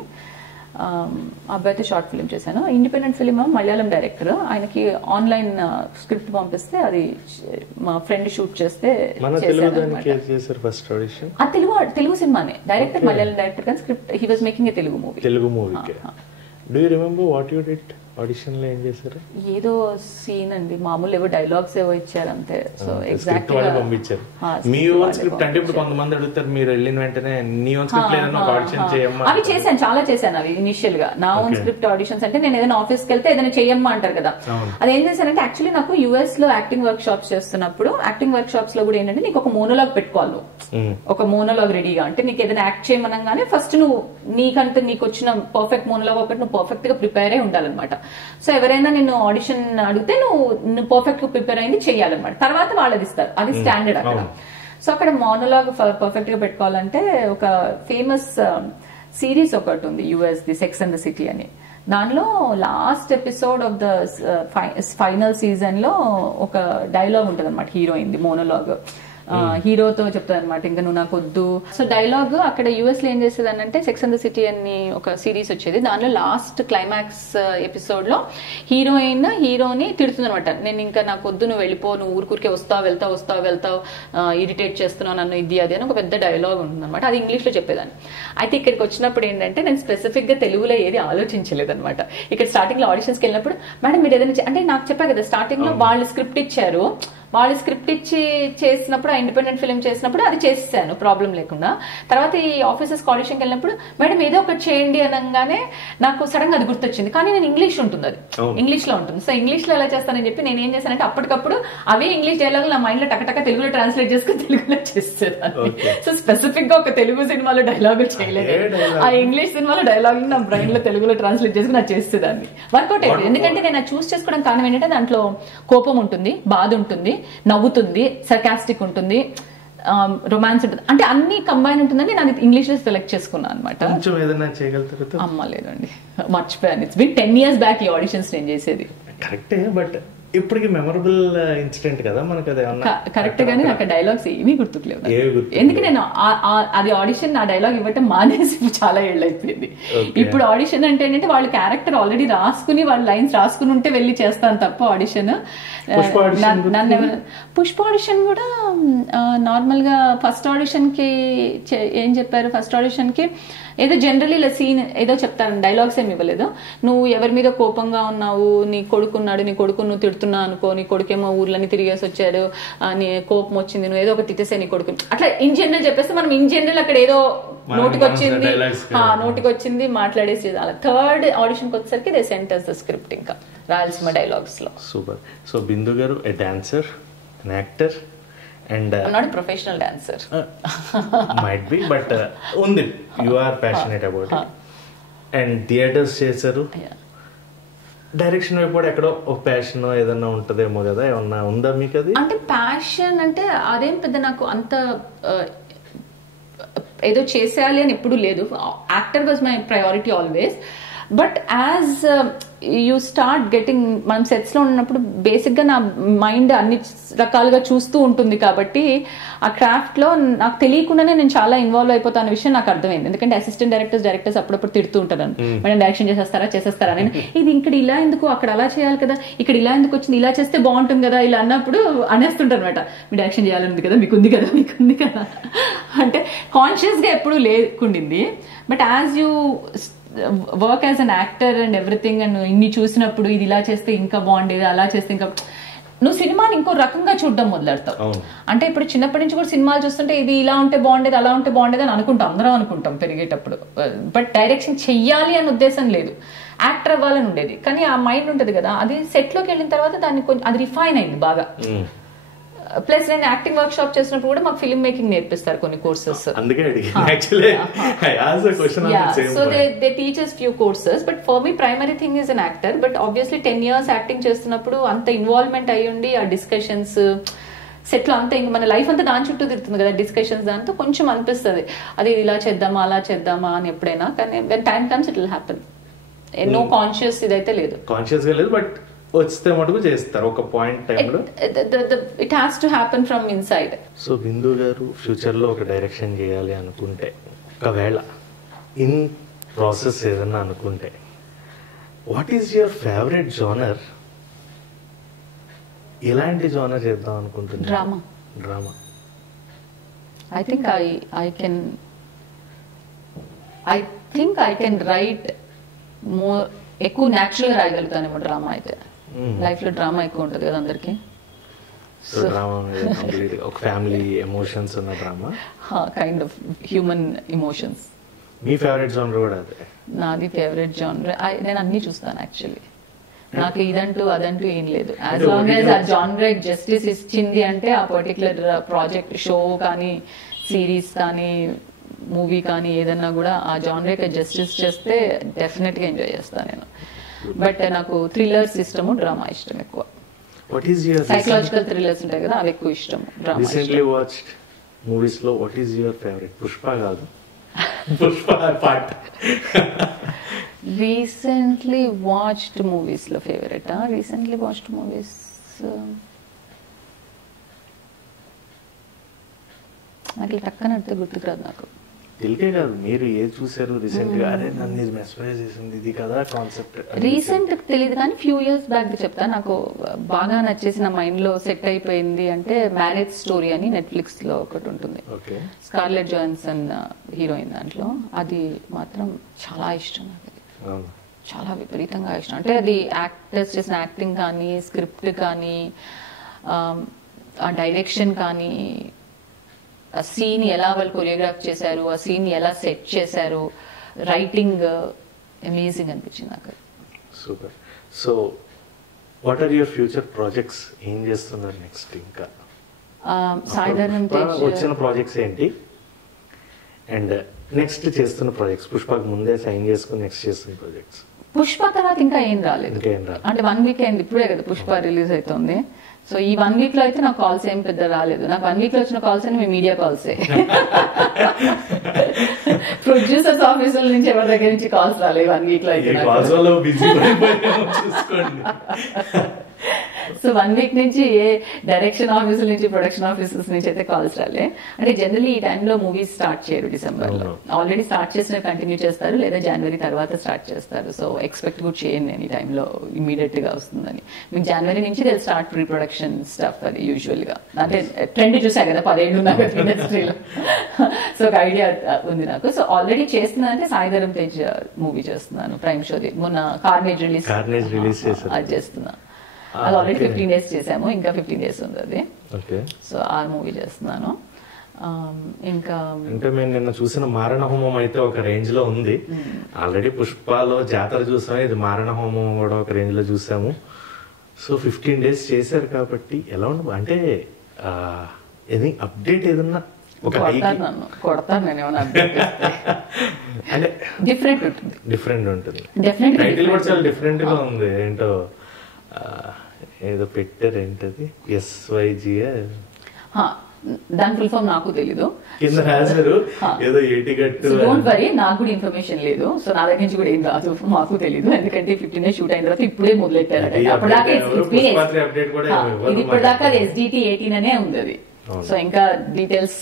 అబ్బాయితో షార్ట్ ఫిల్మ్ చేశాను. ఇండిపెండెంట్ ఫిల్మ్ మలయాళం డైరెక్టర్, ఆయనకి ఆన్లైన్ స్క్రిప్ట్ పంపిస్తే అది మా ఫ్రెండ్ షూట్ చేస్తే తెలుగు సినిమానే. డైరెక్టర్ మలయాళం డైరెక్టర్ కానీ script he was making a Telugu movie. Do you remember what you did? Audition లో ఏం చేశారు? ఏదో సీన్ అండి, మామూలు ఏవో డైలాగ్స్ ఏవో ఇచ్చారు అంతే. సో ఎగ్జాక్ట్ గా పంపించారు. మీ ఓన్ స్క్రిప్ట్ అంటే ఇప్పుడు కొంతమంది అడుగుతారు, మీరు వెళ్ళిన వెంటనే నీ ఓన్ స్క్రిప్ట్ ఏదైనా ఆడిషన్ చేయమ్మా. అవి చేశాను, చాలా చేశాను అవి. ఇనిషియల్ గా నా ఓన్ స్క్రిప్ట్ ఆడిషన్స్ అంటే నేను ఏదైనా ఆఫీస్ కి వెళ్తే ఏదైనా చేయమ్మా అంటారు కదా. అది ఏం చేశానంటే యాక్చువల్లీ నాకు యుఎస్ లో యాక్టింగ్ వర్క్ షాప్స్ చేస్తున్నప్పుడు, యాక్టింగ్ వర్క్ షాప్స్ లో కూడా ఏంటంటే నీకు ఒక మోనోలాగ్ పెట్టుకోవాలి, ఒక మోనోలాగ్ రెడీగా. అంటే నీకు ఏదైనా యాక్ట్ చేయమనగానే ఫస్ట్ నువ్వు నీకంటే నీకు వచ్చిన పర్ఫెక్ట్ మోనోలాగ్ ఒకటి నువ్వు పర్ఫెక్ట్ గా ప్రిపేర్ అయి ఉండాలన్నమాట. సో ఎవరైనా నిన్ను ఆడిషన్ అడిగితే నువ్వు పర్ఫెక్ట్ గా ప్రిపేర్ అయింది చెయ్యాలన్నమాట. తర్వాత వాళ్ళది ఇస్తారు, అది స్టాండర్డ్ అక్కడ. సో అక్కడ మోనోలాగ్ పర్ఫెక్ట్ గా పెట్టుకోవాలంటే ఒక ఫేమస్ సిరీస్ ఒకటి ఉంది US the, sex and the city అని. దానిలో last episode of the final season లో ఒక డైలాగ్ ఉంటుంది అనమాట, హీరోయిన్ ది మోనోలాగ్. హీరోతో చెప్తాను అనమాట, ఇంకా నువ్వు నాకు వద్దు. సో డైలాగ్ అక్కడ యుఎస్ లో ఏం చేసేదాన్ని అంటే సెక్స్ అండ్ ద సిటీ అని ఒక సిరీస్ వచ్చేది, దానిలో లాస్ట్ క్లైమాక్స్ ఎపిసోడ్ లో హీరోయిన్ హీరోని తిడుతుంది అనమాట, నేను ఇంకా నాకు వద్దు, నువ్వు వెళ్ళిపో, నువ్వు ఊరికే వస్తావు వెళ్తావు ఇరిటేట్ చేస్తున్నావు నన్ను, ఇది అది అని ఒక పెద్ద డైలాగ్ ఉంటుంది అనమాట. అది ఇంగ్లీష్ లో చెప్పేదాన్ని. అయితే ఇక్కడికి వచ్చినప్పుడు ఏంటంటే నేను స్పెసిఫిక్ గా తెలుగులో ఏది ఆలోచించలేదు అనమాట. ఇక్కడ స్టార్టింగ్ లో ఆడిషన్స్కి వెళ్ళినప్పుడు మేడం మీరు ఏదైనా అంటే నాకు చెప్పా కదా స్టార్టింగ్ లో వాళ్ళు స్క్రిప్ట్ ఇచ్చారు, వాళ్ళు స్క్రిప్ట్ ఇచ్చి చేసినప్పుడు, ఇండిపెండెంట్ ఫిల్మ్ చేసినప్పుడు అది చేసేసాను ప్రాబ్లం లేకుండా. తర్వాత ఈ ఆఫీసర్స్ ఆడిషన్కి వెళ్ళినప్పుడు మేడం ఏదో ఒకటి చేయండి అనగానే నాకు సడన్ గా అది గుర్తొచ్చింది, కానీ నేను ఇంగ్లీష్ ఉంటుంది, అది ఇంగ్లీష్ లో ఉంటుంది. సో ఇంగ్లీష్ లో ఎలా చేస్తానని చెప్పి నేను ఏం చేశానంటే అప్పటికప్పుడు అవే ఇంగ్లీష్ డైలాగ్ నా మైండ్ లో టకటక తెలుగులో ట్రాన్స్లేట్ చేసుకుని తెలుగులో చేసేదాన్ని. సో స్పెసిఫిక్ గా ఒక తెలుగు సినిమాలో డైలాగులు చేయలేదు, ఆ ఇంగ్లీష్ సినిమాలో డైలాగ్ నా బ్రెయిన్ లో తెలుగులో ట్రాన్స్లేట్ చేసుకుని అది చేసేదాన్ని. వర్కౌట్ అయిపోయింది, ఎందుకంటే నేను అది చూస్ చేసుకోవడం కారణం ఏంటంటే దాంట్లో కోపం ఉంటుంది, బాధ ఉంటుంది, నవ్వుతుంది, సర్కాస్టిక్ ఉంటుంది, రొమాన్స్ ఉంటుంది, అంటే అన్ని కంబైన్ ఉంటుందని నేను ఇంగ్లీష్ లో సెలెక్ట్ చేసుకున్నాను అనమాట. అమ్మ లేదండి, మర్చిపోయాను. ఇట్స్ బిన్ 10 years బ్యాక్ ఈ ఆడిషన్స్ నేను చేసేది. కరెక్టే, బట్ ఇప్పటికి మెమరబుల్ ఇన్సిడెంట్ కదా మనకు అది. కరెక్ట్ గానీ నాకు డైలాగ్స్ ఏమీ గుర్తుకులేవు, ఎందుకంటే నేను అది ఆడిషన్ ఆ డైలాగ్ ఇవ్వటం మానేసి చాలా ఏళ్ళు అయిపోయింది. ఇప్పుడు ఆడిషన్ అంటే ఏంటంటే వాళ్ళు క్యారెక్టర్ ఆల్రెడీ రాసుకుని వాళ్ళు లైన్స్ రాసుకుని ఉంటే వెళ్ళి చేస్తాను తప్ప ఆడిషన్. పుష్ప ఆడిషన్ కూడా నార్మల్ గా ఫస్ట్ ఆడిషన్ కి ఏం చెప్పారు, ఫస్ట్ ఆడిషన్ కి ఏదో జనరల్లీ ఇలా సీన్ ఏదో చెప్తాను, డైలాగ్స్ ఏమి ఇవ్వలేదు. నువ్వు ఎవరి మీద కోపంగా ఉన్నావు, నీ కొడుకున్నాడు, నీ కొడుకు నువ్వు తిడుతున్నా అనుకో, నీ కొడుకేమో ఊర్లని తిరిగేసి వచ్చాడు, నీ కోపం వచ్చింది, నువ్వు ఏదో ఒకటి తిట్టేసే నీ కొడుకు, అట్లా ఇన్ జనరల్ చెప్పేస్తే మనం ఇన్ జనరల్ అక్కడ ఏదో నోటికి వచ్చింది మాట్లాడేసి అలా. థర్డ్ ఆడిషన్కి వచ్చేసరికి they cent us the script ఇంకా రాయలసీమ డైలాగ్స్ లో. సూపర్. సో బిందు గారు ఏ dancer, an actor and I'm not a professional dancer. Might be, but undi you are passionate about it. And theaters చేశారు, డైరెక్షన్ వైపు ఎక్కడో ఒక ప్యాషన్ ఏదన్నా ఉంటదేమో కదా, ఏమన్నా ఉందా మీకు అది? అంటే ప్యాషన్ అంటే అదేం పెద్ద నాకు అంత ఏదో చేసేయాలి అని ఎప్పుడు లేదు. Actor was my priority always. But as you start getting, మనం సెట్స్ లో ఉన్నప్పుడు బేసిక్ గా నా మైండ్ అన్ని రకాలుగా చూస్తూ ఉంటుంది కాబట్టి ఆ క్రాఫ్ట్ లో నాకు తెలియకుండానే నేను చాలా ఇన్వాల్వ్ అయిపోతాను అనే విషయం నాకు అర్థమైంది. ఎందుకంటే అసిస్టెంట్ డైరెక్టర్స్ అప్పుడప్పుడు తిడుతూ ఉంటారు, మేడం డైరెక్షన్ చేసేస్తారా నేను ఇది ఇక్కడ ఇలా ఎందుకు, అక్కడ అలా చేయాలి కదా, ఇక్కడ ఇలా ఎందుకు వచ్చింది, ఇలా చేస్తే బాగుంటుంది కదా, ఇలా అన్నప్పుడు అనేస్తుంటారు అనమాట, మీ డైరెక్షన్ చేయాలని కదా, మీకుంది కదా అంటే కాన్షియస్ గా ఎప్పుడు లేకుండింది. But as you work as an actor and everything and ఇన్ని చూసినప్పుడు ఇది ఇలా చేస్తే ఇంకా బాగుండేది, అలా చేస్తే ఇంకా, నువ్వు సినిమాని ఇంకో రకంగా చూడడం మొదలెడతావు. అంటే ఇప్పుడు చిన్నప్పటి నుంచి కూడా సినిమాలు చూస్తుంటే ఇది ఇలా ఉంటే బాగుండేది, అలా ఉంటే బాగుండేది అని అనుకుంటాం, అందరం అనుకుంటాం పెరిగేటప్పుడు. బట్ డైరెక్షన్ చెయ్యాలి అని ఉద్దేశం లేదు, యాక్టర్ అవ్వాలని ఉండేది. కానీ ఆ మైండ్ ఉంటుంది కదా, అది సెట్ లోకి వెళ్ళిన తర్వాత దాన్ని కొంచెం అది రిఫైన్ అయింది బాగా. ప్లస్ నేను యాక్టింగ్ వర్క్ షాప్ చేసినప్పుడు కూడా మాకు ఫిల్మ్ మేకింగ్ నేర్పిస్తారు కొన్ని courses. So they teach us few courses, but for me primary thing is an actor. But obviously 10 years acting చేస్తున్నప్పుడు అంత ఇన్వాల్వ్మెంట్ అయ్యి ఉండి ఆ డిస్కషన్స్ సెట్ లో అంతా ఇంకా మన లైఫ్ అంతా దాని చుట్టూ తిరుగుతుంది కదా, డిస్కషన్స్, దాంతో కొంచెం అనిపిస్తుంది అది ఇలా చేద్దామా అలా చేద్దామా అని ఎప్పుడైనా. కానీ when time comes it will happen. ఎన్నో కాన్షియస్ ఇదైతే లేదు, కాన్షియస్ గా లేదు, బట్ వస్తే మటుకు చేస్తారు ఒక పాయింట్ టైంలో. It has to happen from inside. So Bindu గారు ఫ్యూచర్ లో ఒక డైరెక్షన్ చేయాలి అనుకుంటే, ఒకవేళ ఇన్ ప్రాసెస్ ఏదన్నా అనుకుంటే, what is your favourite genre? ఎలాంటి జోనర్ చేద్దాం అనుకుంటున్నారు? Drama. I think I can write more, ఎక్కువ న్యాచురల్ గా రాయగలుగుతానేమో డ్రామా అయితే. లైఫ్ లో డ్రామా ఎక్కువ ఉంటుంది కదా అందరికి. సో డ్రామా ఒక ఫ్యామిలీ ఎమోషన్స్ ఉన్న drama, kind of human emotions. Me favourite genre కూడా అదే? నాది ఫేవరెట్ జోనర్, నేను అన్ని చూస్తాను యాక్చువల్లీ. నాకు ఇదంటూ అదంటూ ఏం లేదు. యాజ్ లాంగ్ యాజ్ ఆ జానర్ జస్టిస్ ఇచ్చింది అంటే ఆ పర్టికులర్ ప్రాజెక్ట్, షో కానీ సిరీస్ కానీ మూవీ కానీ ఏదన్నా కూడా ఆ జానర్ జస్టిస్ చేస్తే డెఫినెట్ గా ఎంజాయ్ చేస్తాను నేను. బట్ నాకు థ్రిల్లర్స్ ఇష్టము, డ్రామా ఇష్టం ఎక్కువ. సైకలాజికల్ థ్రిల్లర్స్ ఉంటాయి కదా, అవి ఎక్కువ ఇష్టం. డ్రామా రీసెంట్లీ వాచ్డ్ మూవీస్ లో what is your favourite? Pushpa కాదు, Pushpa part. Recently watched movies లో ఫేవరెట్, రీసెంట్లీ వాచ్డ్ మూవీస్ నాకు ఇలా టక్కన అడితే గుర్తుకు రాదు నాకు. తెలికే కాదు, మీరు ఏది చూసారు రీసెంట్ గా, అరే నన్ను ఇది మెస్మరైజ్ చేసింది ఇది కదా కాన్సెప్ట్? రీసెంట్ తెలియదు కానీ ఫ్యూ ఇయర్స్ బ్యాక్ చెప్తా, నాకు బాగా నచ్చేసిన మైండ్ లో సెట్ అయిపోయింది అంటే మ్యారేజ్ స్టోరీ అని నెట్ఫ్లిక్స్ లో ఒకటి ఉంటుంది, స్కార్లెట్ జాన్సన్ హీరోయిన్, దాంట్లో అది మాత్రం చాలా ఇష్టం నాకు, చాలా విపరీతంగా ఇష్టం. అంటే అది యాక్టర్స్ చేసిన యాక్టింగ్ కానీ, స్క్రిప్ట్ కానీ, ఆ డైరెక్షన్ కానీ, ఆ సీన్ ఎలా వాళ్ళు కొరియోగ్రాఫ్ చేశారు, ఆ సీన్ ఎలా సెట్ చేశారు, రైటింగ్ అమేజింగ్ అనిపించింది నాకు. Super. So what are your future projects? ఏం చేస్తున్నారు నెక్స్ట్? ఇంకా సాయిధరం తేజ్ వచ్చిన ప్రాజెక్ట్స్ ఏంటి అండ్ నెక్స్ట్ చేస్తున్న ప్రాజెక్ట్స్? పుష్పకు ముందే సైన్ చేసుకుని నెక్స్ట్ చేస్తున్న ప్రాజెక్ట్స్? పుష్ప తర్వాత ఇంకా ఏం రాలేదు, అంటే 1 వీక్ అయింది, ఇప్పుడే కదా పుష్ప రిలీజ్ అవుతుంది. సో ఈ 1 వీక్ లో అయితే నాకు కాల్స్ ఏం పెద్ద రాలేదు. నాకు 1 వీక్ లో వచ్చిన కాల్స్ అని మీ మీడియా కాల్సే. ప్రొడ్యూసర్స్ ఆఫీసుల నుంచి ఎవరి దగ్గర నుంచి కాల్స్ రాలేదు 1 వీక్ లో అయితే. సో 1 వీక్ నుంచి ఏ డైరెక్షన్ ఆఫీసుల నుంచి, ప్రొడక్షన్ ఆఫీసెస్ నుంచి అయితే కాల్స్ రాలే. అంటే జనరల్లీ ఈ టైంలో మూవీస్ స్టార్ట్ చేయరు డిసెంబర్ లో, ఆల్రెడీ స్టార్ట్ చేసిన కంటిన్యూ చేస్తారు, లేదా జనవరి తర్వాత స్టార్ట్ చేస్తారు. సో ఎక్స్పెక్ట్ కూడా చేయను నేను ఈ టైంలో ఇమీడియట్ గా వస్తుందని. మీకు జనవరి నుంచి they start pre production stuff, అది యూజువల్ గా. అంటే ట్రెండ్ చూసా కదా, 10 ఏళ్ళు నాకు ఇండస్ట్రీలో, సో ఒక ఐడియా ఉంది నాకు. సో ఆల్రెడీ చేస్తున్నానంటే సాయిధరం తేజ్ మూవీ చేస్తున్నాను, ప్రైమ్ షోది, మొన్న కార్నేజ్ రిలీజ్ అది చేస్తున్నా. అది ఆల్రెడీ 15 days చేసాము, ఇంకా 15 days ఉంది అది. సో ఆ మూవీ చేస్తున్నాను. ఇంకా అంటే మేము నిన్న చూసిన మారణ హోమం అయితే ఒక రేంజ్ లో ఉంది. ఆల్రెడీ పుష్పలో జాతర చూసాము, ఇది మారణ హోమం కూడా ఒక రేంజ్ లో చూసాము. సో 15 days చేశారు కాబట్టి ఎలా ఉండదు అంటే ఏది అప్డేట్ ఏదన్నా కొడతాను నేను ఏమన్నా అంటే డిఫరెంట్ ఉంటుంది. టైటిల్ కూడా చాలా డిఫరెంట్ గా ఉంది, ఏంటో ఏదో పెట్టారు, ఏంటది SYG, దాని ఫుల్ ఫామ్ నాకు తెలీదు, కింద రాశారు ఏదో ఏటిగట్టు. డోంట్ వరీ, నాకు కూడా ఇన్ఫర్మేషన్ లేదు. సో నా దగ్గర నుంచి కూడా ఏం రాదు, మాకు తెలీదు. ఎందుకంటే 15 days షూట్ అయిన తర్వాత ఇప్పుడే మొదలెట్టారు. అప్పటిదాకా ఇది ఇప్పటిదాకా అది SDT 18 అనే ఉంది అది. సో ఇంకా డీటెయిల్స్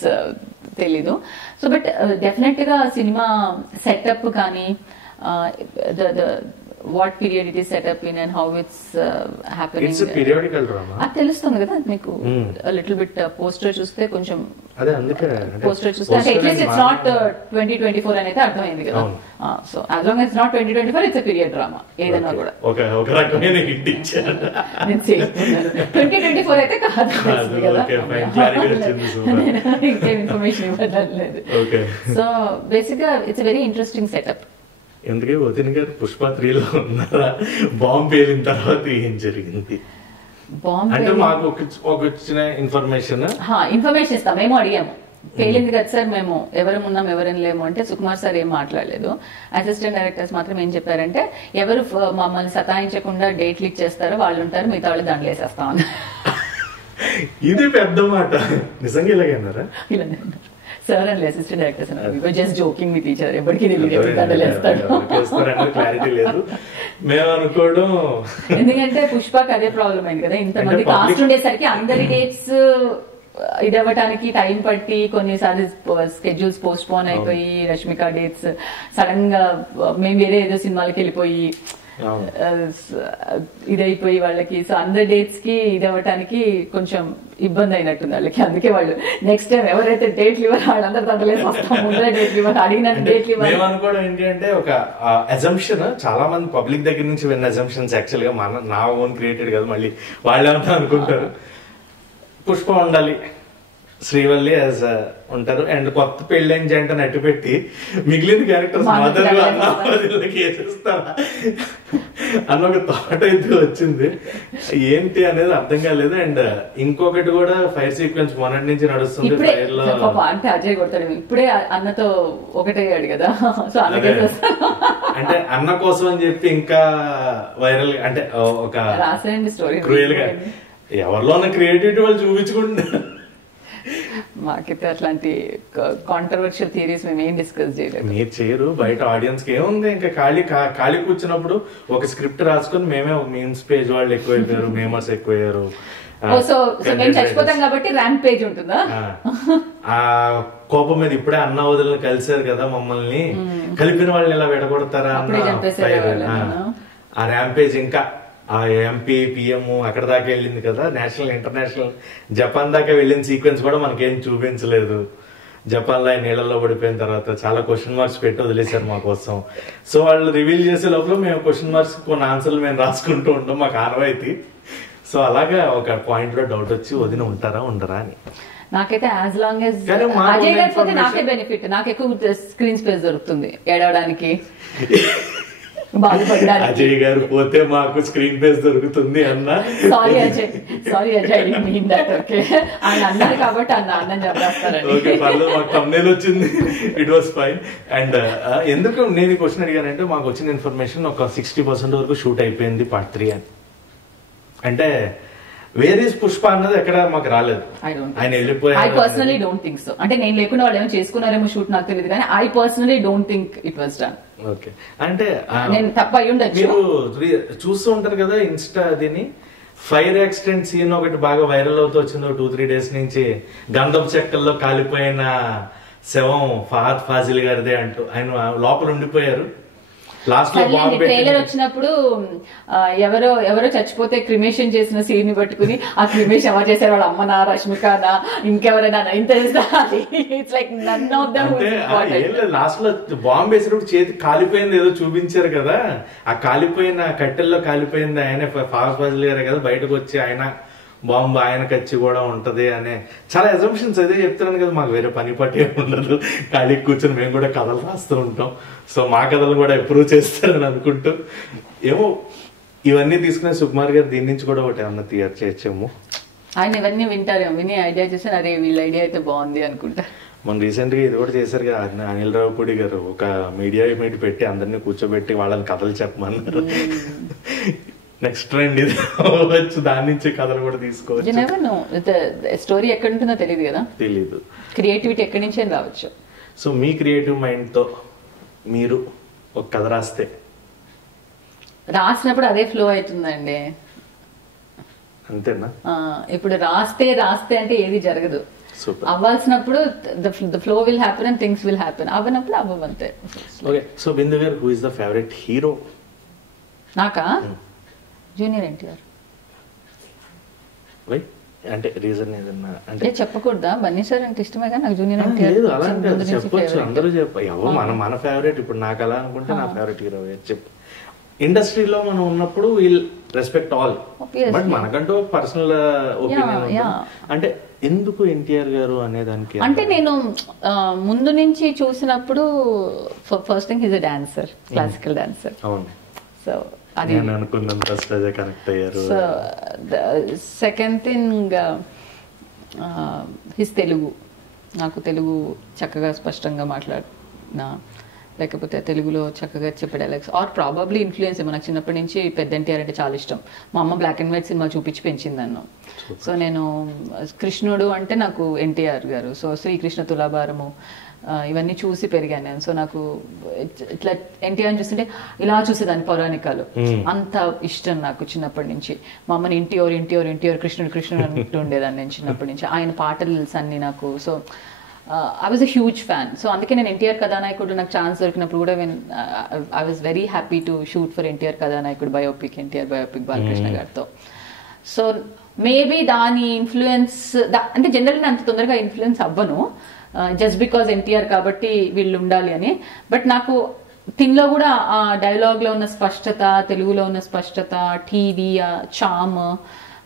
తెలీదు. సో బట్ డెఫినెట్ గా సినిమా సెటప్ కానీ, what period it is set up in and how it's happening. It's a periodical drama. అది తెలుస్తుంది కదా మీకు, లిటిల్ బిట్ పోస్టర్ చూస్తే కొంచెం, అదే అందుకే పోస్టర్ చూస్తే అంటే అట్లీస్ట్ ఇట్స్ నాట్ 2024 అని అయితే అర్థమైంది కదా. So as long as it's not 2024 it's a period drama ఏదైనా కూడా. ఒక రకమైన హిట్ ఇచ్చారు. నేను చేస్తున్నాను 2024 అయితే కాదు కదా. ఓకే ఫైన్, క్లారిటీ వచ్చింది. సూపర్, ఇంకేం ఇన్ఫర్మేషన్ ఇవ్వడం లేదు. ఓకే, సో బేసిక్ గా it's a very interesting setup. ఎందుకే వదిన గారు పుష్ప 3లో ఉన్నారా? బాంబు పేలిన తర్వాత ఏం జరిగింది అంటే మాకు ఒక వచ్చిన ఇన్ఫర్మేషన్ ఇస్తాం. మేము అడిగాము, పేలింది కదా సార్, మేము ఎవరు ఉన్నాం ఎవరైనా లేము అంటే సుకుమార్ సార్ ఏం మాట్లాడలేదు. అసిస్టెంట్ డైరెక్టర్స్ మాత్రం ఏం చెప్పారంటే, ఎవరు మమ్మల్ని సతాయించకుండా డేట్లు ఇచ్చేస్తారో వాళ్ళు ఉంటారు, మిగతా వాళ్ళు దండలు వేసేస్తాం. ఇది పెద్ద మాట. నిజంగా ఇలాగన్నారా? ఇలానే సార్ అండ్ అసిస్టెంట్ డైరెక్టర్స్ అన్నారు. Just joking with each other, ఎవరికి క్లారిటీ లేదు మేము అనుకోవడం. ఎందుకంటే పుష్పకి అదే ప్రాబ్లం అయింది కదా, ఇంతమంది కాస్ట్ ఉండేసరికి అందరి డేట్స్ ఇది అవ్వటానికి టైం పట్టి కొన్నిసార్లు స్కెడ్యూల్స్ పోస్ట్ పోన్ అయిపోయి, రష్మిక డేట్స్ సడన్ గా మేము వేరే ఏదో సినిమాలకి వెళ్ళిపోయి ఇదైపోయి వాళ్ళకి. సో అందరి డేట్స్ కి ఇది అవ్వటానికి కొంచెం ఇబ్బంది అయినట్టుంది వాళ్ళకి. అందుకే వాళ్ళు నెక్స్ట్ టైం ఎవరైతే డేట్లు ఇవ్వరు వాళ్ళందరూ తగ్గలేసి వస్తాం, ముందరే డేట్లు ఇవ్వరు, అడిగిన డేట్లు ఇవ్వాలి. మేము అనుకోవడం ఏంటి అంటే, ఒక అజంప్షన్, చాలా మంది పబ్లిక్ దగ్గర నుంచి విన్న అజంప్షన్స్ యాక్చువల్ గా నా ఓన్ క్రియేటెడ్ కదా, మళ్ళీ వాళ్ళు ఏమంతా అనుకుంటారు పుష్ప ఉండాలి, శ్రీవల్లి యాజ్ ఉంటారు, అండ్ కొత్త పెళ్ళైన జంట నట్టు పెట్టి మిగిలిన క్యారెక్టర్స్ మదర్ అన్నకి వేసేస్తారా అన్న ఒక థాట్ అయితే వచ్చింది. ఏంటి అనేది అర్థం కాలేదు. అండ్ ఇంకొకటి కూడా ఫైర్ సీక్వెన్స్ మొన్నటి నుంచి నడుస్తుంది ఫైర్ లో. అంటే అజయ్ కొడతాడు ఇప్పుడే అన్నతో ఒకటయ్యాడు కదా, సో అంటే అన్న కోసం అని చెప్పి ఇంకా వైరల్, అంటే ఒక రాసేయండి స్టోరీ క్రూయల్ గా ఎవరిలో ఉన్న క్రియేటివిటీ వాళ్ళు చూపించుకుంటారు. మాకైతే అట్లాంటి కాంట్రవర్షియల్ థియరీస్ మేము ఏం డిస్కస్ చేయలేదు. మీరు చేయరు, బయట ఆడియన్స్ కి ఏముంది, ఇంకా ఖాళీ కూర్చున్నప్పుడు ఒక స్క్రిప్ట్ రాసుకొని మేమే మీమ్స్ పేజ్ వాళ్ళు ఎక్కువైపోయారు, మేమర్స్ ఎక్కువయ్యారు. సో మేము చచ్చిపోతాం కాబట్టి ర్యాంప్ పేజ్ ఉంటుందా? ఆ కోపం మీద ఇప్పుడే అన్న వదిలిని కలిసారు కదా మమ్మల్ని, కలిపిన వాళ్ళని ఇలా విడగొడతారా అన్న ఆ ర్యాంపేజ్ ఇంకా ఆ ఎంపీ పిఎం అక్కడ దాకా వెళ్ళింది కదా, నేషనల్ ఇంటర్నేషనల్ జపాన్ దాకా వెళ్ళిన సీక్వెన్స్ కూడా మనకేం చూపించలేదు. జపాన్ లో నీళ్ళల్లో పడిపోయిన తర్వాత చాలా క్వశ్చన్ మార్క్స్ పెట్టి వదిలేశారు మా కోసం. సో వాళ్ళు రివీల్ చేసే లోపల మేము క్వశ్చన్ మార్క్స్ కొన్ని ఆన్సర్లు మేము రాసుకుంటూ ఉంటాం, మాకు ఆనవాయితీ. సో అలాగా ఒక పాయింట్ లో డౌట్ వచ్చి వదిన ఉంటారా ఉండరా అని. నాకైతే యాజ్ లాంగ్ యాజ్ అజయ్ లేకపోతే నాకే బెనిఫిట్, నాకు ఎక్కువ స్క్రీన్ స్పేస్ దొరుకుతుంది ఏడవడానికి, అజయ్ గారు పోతే మాకు స్క్రీన్ స్పేస్ దొరుకుతుంది అన్న. Sorry Ajay mean that. Okay ఆయన అన్నారు కాబట్టి అన్నం చెప్పేస్తారండి. ఓకే పర్లేదు, మాకు thumbnail వచ్చింది, ఇట్ వాస్ ఫైన్. అండ్ ఎందుకు నేను క్వశ్చన్ అడిగానంటే మాకు వచ్చిన ఇన్ఫర్మేషన్ ఒక 60% వరకు షూట్ అయిపోయింది పార్ట్ 3 అని. అంటే వేర్ ఈస్ పుష్ప అన్నది ఎక్కడ మాకు రాలేదు. ఆయన వెళ్ళిపోయారు. I personally don't think so. అంటే నేను లేకుండా వాళ్ళు ఏమో చేసుకున్నారేమో షూట్ నాకు తెలియదు, కానీ I personally don't think it was done. Okay అంటే నేను తప్ప అయి ఉండొచ్చు. మీరు చూస్తూ ఉంటారు కదా ఇన్స్టా, దీని ఫైర్ యాక్సిడెంట్ సీన్ ఒకటి బాగా వైరల్ అవుతూ వచ్చింది 2-3 డేస్ నుంచి. గంధపు చెక్కల్లో కాలిపోయిన శవం ఫహద్ ఫాజిల్ గారిదే అంటూ ఆయన లోపల ఉండిపోయారు. లాస్ట్ లో ట్రైలర్ వచ్చినప్పుడు ఎవరో చచ్చిపోతే క్రిమేషన్ చేసిన సీన్ ని పట్టుకుని ఆ క్రిమేషన్ ఎవరు చేశారు, వాళ్ళ అమ్మనా రష్మికనా ఇంకెవరైనా ఇంత it's like none of them. Last లో బాంబు వేసినప్పుడు చేతి కాలిపోయింది ఏదో చూపించారు కదా, ఆ కాలిపోయిన కట్టెల్లో కాలిపోయింది ఆయన ఫహద్ ఫాజిల్ గారే కదా, బయటకు వచ్చి ఆయన బాంబు ఆయన కచ్చి కూడా ఉంటది అనే చాలా అజంప్షన్స్ అదే చెప్తున్నాను కదా. మాకు వేరే పని పట్టే ఉండదు, ఖాళీకి కూర్చొని మేము కూడా కథలు రాస్తూ ఉంటాం. సో మా కథలు కూడా అప్రూవ్ చేస్తారని అనుకుంటూ ఏమో ఇవన్నీ తీసుకునే సుకుమార్ గారు దీని నుంచి కూడా ఒకటి ఏమన్నా తయారు చేయొచ్చేమో. ఆయన ఇవన్నీ వింటారేమో, విని ఐడియా చేస్తే అరే వీళ్ళ ఐడియా అయితే బాగుంది అనుకుంటా. మొన్న రీసెంట్ గా ఇది కూడా చేశారు కదా అనిల్ రావుపూడి గారు, ఒక మీడియా మీట్ పెట్టి అందరినీ కూర్చోబెట్టి వాళ్ళని కథలు చెప్పమన్నారు. నెక్స్ట్ ట్రెండ్ ఇది వచ్చు, దాని నుంచి కథలు కూడా తీసుకోవచ్చు. స్టోరీ ఎక్కడ ఉంటుందో తెలియదు కదా, తెలీదు. క్రియేటివిటీ ఎక్కడి నుంచి రావచ్చు. సో మీ క్రియేటివ్ మైండ్ తో మీరు ఒక కథ రాసినప్పుడు అదే ఫ్లో అవుతుందండి, అంతేనా? ఇప్పుడు రాస్తే అంటే ఏది జరగదు. అవ్వాల్సినప్పుడు the flow will happen and things will happen. అవ్వనప్పుడు అవ్వంతే. ఓకే, సో బిందు గారు who is the favourite hero? నాకా జూనియర్ ఎన్టీఆర్. అంటే రీజన్ ఏదన్నా అంటే చెప్పకూడదా? బన్నీ సార్ అంటే ఇష్టమే కానీ నాకు జూనియర్ ఎన్టీఆర్ లేదు అలా చెప్పొచ్చు, అందరూ ఎవరు మన ఫేవరెట్. ఇప్పుడు నాకు అలా అనుకుంటే నా ఫేవరెట్ హీరో చెప్పు. ఇండస్ట్రీలో మనం ఉన్నప్పుడు విల్ రెస్పెక్ట్ ఆల్, బట్ మనకంటూ పర్సనల్ ఒపీనియన్. అంటే ఎందుకు ఎన్టీఆర్ గారు అనే దానికి అంటే నేను ముందు నుంచి చూసినప్పుడు first thing is a dancer, classical dancer. అవును, సో అది అనుకున్నాను ఫస్ట్ అదే కనెక్ట్ అయ్యారు. So second thing his Telugu, నాకు తెలుగు చక్కగా స్పష్టంగా మాట్లాడినా, లేకపోతే తెలుగులో చక్కగా చెప్పే డైలాగ్స్, ఆర్ ప్రాబబ్లీ ఇన్ఫ్లుయెన్స్ ఏమో. నాకు చిన్నప్పటి నుంచి పెద్ద ఎన్టీఆర్ అంటే చాలా ఇష్టం. మా అమ్మ బ్లాక్ అండ్ వైట్ సినిమా చూపించి పెంచింది నన్ను. సో నేను కృష్ణుడు అంటే నాకు ఎన్టీఆర్ గారు, సో శ్రీకృష్ణ తులాభారము ఇవన్నీ చూసి పెరిగాను నేను. సో నాకు ఇట్లా ఎన్టీఆర్ చూస్తుంటే ఇలా చూసేదాన్ని, పౌరాణికాలు అంత ఇష్టం నాకు చిన్నప్పటి నుంచి. మా అమ్మని ఇంటియోర్ కృష్ణుడు అంటూ ఉండేదాన్ని నేను చిన్నప్పటి నుంచి. ఆయన పాటలు తెలుసు అన్ని నాకు. So I was a huge fan. So అందుకే నేను ఎన్టీఆర్ కథానాయకుడు నాకు ఛాన్స్ దొరికినప్పుడు కూడా I was very happy to shoot for NTR కథానాయకుడు బయోపిక్, ఎన్టీఆర్ బయోపిక్ బాలకృష్ణ గారితో. సో మేబీ దాని ఇన్ఫ్లుయెన్స్ అంటే జనరల్గా అంత తొందరగా ఇన్ఫ్లుయెన్స్ అవ్వను జస్ట్ బికాజ్ ఎన్టీఆర్ కాబట్టి వీళ్ళు ఉండాలి అని. బట్ నాకు తిన్లో కూడా ఆ డైలాగ్ లో ఉన్న స్పష్టత, తెలుగులో ఉన్న స్పష్టత, TV charm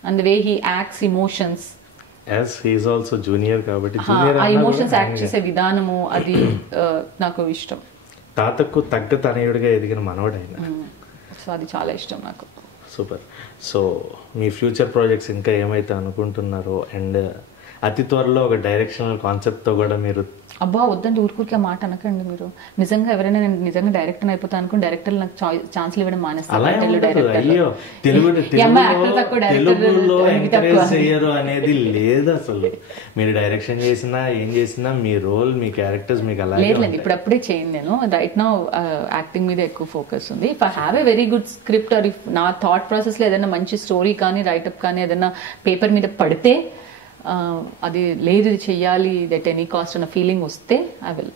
and the way he acts emotions, as he is also junior కాబట్టి ఆ ఎమోషన్స్ యాక్ట్ చేసే విధానము అది నాకు ఇష్టం. తాతకు తగ్గ తనయుడిగా ఎదిగిన మనవడైన, సో అది చాలా ఇష్టం నాకు. సూపర్. సో మీ ఫ్యూచర్ ప్రాజెక్ట్స్ ఇంకా ఏమైతే అనుకుంటున్నారో, అండ్ అతి త్వరలో ఒక డైరెక్షనల్ కాన్సెప్ట్ తో కూడా మీరు అబ్బా వద్దండి ఊరికే మాట అనకండి మీరు. నిజంగా ఎవరైనా నేను నిజంగా డైరెక్టర్ అయిపోతాను అనుకుని డైరెక్టర్ నాకు ఛాన్స్లు ఇవ్వడం మానేస్తాను. అయ్యో తెలుగులో ఎంకరేజ్ చెయ్యరు అనేది లేదు అసలు. మీరు డైరెక్షన్ చేసినా ఏం చేసినా మీ రోల్ మీ క్యారెక్టర్స్ మీకు అలాగే లేదులేండి. ఇప్పుడు అప్పుడే చేయను నేను. రైట్ నౌ యాక్టింగ్ మీద ఎక్కువ ఫోకస్ ఉంది. If I have a very good script or if నా థాట్ ప్రాసెస్ లో ఏదైనా మంచి స్టోరీ కానీ రైటప్ కానీ ఏదైనా పేపర్ మీద పడితే అది లేదు ఇది చెయ్యాలి దట్ ఎనీ కాస్ట్ అన్న ఫీలింగ్ వస్తే ఐ విల్.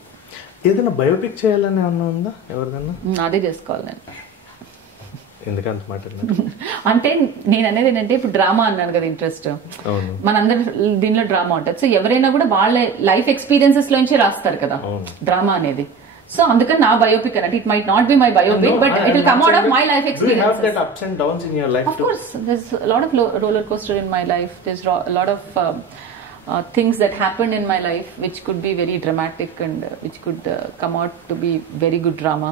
ఏదైనా బయోపిక్ చేయాలని అన్న ఉందా ఎవరిదన్నా? అదే చేసుకోవాలి నేను. ఎందుకంత మాట్లాడినా అంటే నేను అనేది ఏంటంటే ఇప్పుడు డ్రామా అన్నాను కదా ఇంట్రెస్ట్, మనందరి దీనిలో డ్రామా ఉంటుంది. సో ఎవరైనా కూడా వాళ్ళ లైఫ్ ఎక్స్పీరియన్సెస్ లోంచి రాస్తారు కదా డ్రామా అనేది. సో అందుకని నా బయోపిక్ అన్నట్టు it might not be my biopic but it will come out of my life experience. You have that ups and downs in your life of course there's a lot of roller coaster in my life. There's a lot of things that happened in my life which could be very dramatic and which could come out to be very good drama.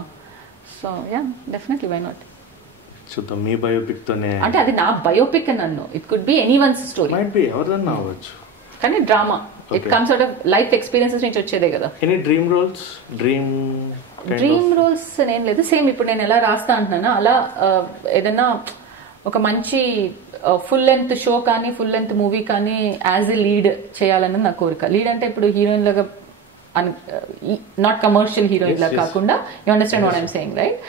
So yeah, definitely, why not. చూద్దాం మీ బయోపిక్ తోనే. అంటే అది నా బయోపిక్ అని అన్ను, it could be anyone's story, might be ఎవరిదన్నా అవ్వచ్చు, కానీ drama it comes out of life experiences నుంచి వచ్చేదే కదా. Any dream roles? Dream roles ఏం లేదు. సేమ్ ఇప్పుడు నేను ఎలా రాస్తా అంటున్నాను అలా ఏదైనా ఒక మంచి ఫుల్ లెంత్ షో కానీ ఫుల్ లెంత్ మూవీ కానీ యాజ్ ఎ లీడ్ చేయాలన్నది నా కోరిక. లీడ్ అంటే ఇప్పుడు హీరోయిన్ లాగా నాట్ కమర్షియల్ హీరోయిన్ లాగా కాకుండా, you understand what I'm saying right?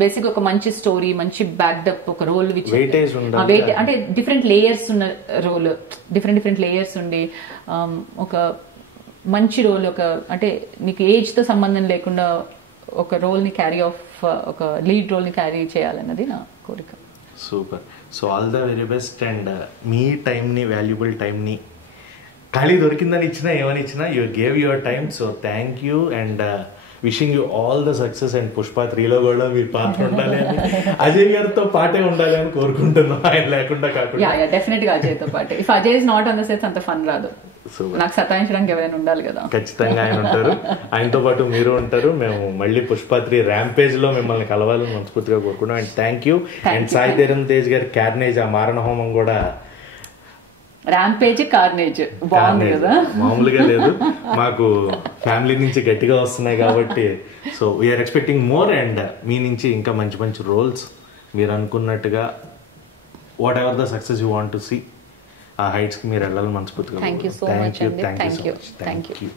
Basic ఒక మంచి స్టోరీ, మంచి బ్యాక్డప్, ఒక రోల్ విచ్ అంటే డిఫరెంట్ లేయర్స్ ఉన్న రోల్, డిఫరెంట్ లేయర్స్ ఉండి ఒక మంచి రోల్, ఒక అంటే నీకు ఏజ్ తో సంబంధం లేకుండా ఒక రోల్ ని క్యారీ ఆఫ్, ఒక లీడ్ రోల్ ని క్యారీ చేయాలన్నది నా కోరిక. Super. So all the very best. And మీ టైంని, వాల్యుబుల్ టైంని ఖాళీ దొరికిందని ఇచ్చినా ఏమని ఇచ్చినా you gave your time. So thank you and wishing you all the success. And Pushpa 3లో కూడా మీరు పాత్ర ఉండాలి అని, అజయ్ గారితో పాటే ఉండాలి అని కోరుకుంటున్నాం, ఆయన లేకుండా కాకుండా. డెఫినెట్ గా అజయ్తో పాటే. If Ajay is not on the sets అంత ఫన్ రాదు. నాకు సతాయించడానికి ఎవరైనా ఉండాలి కదా. ఖచ్చితంగా ఆయన ఉంటారు, ఆయనతో పాటు మీరు ఉంటారు. మేము మళ్ళీ పుష్ప 3 ర్యాంపేజ్ లో మిమ్మల్ని కలవాలని మనస్ఫూర్తిగా కోరుకున్నాం. And thank you. And Sai Dharam Tej గారి కార్నేజ్, ఆ మారణ హోమం కూడా ర్యాంపేజ్ కార్నేజ్ బాగుంది కదా, మామూలుగా లేదు. మాకు ఫ్యామిలీ నుంచి గట్టిగా వస్తున్నాయి కాబట్టి so we're expecting more. And మీ నుంచి ఇంకా మంచి మంచి రోల్స్ మీరు అనుకున్నట్టుగా whatever the success you want to see, ఆ హైట్స్ కి మీరు వెళ్ళాలని మనస్ఫూర్తిగా. Thank you so much. Thank you.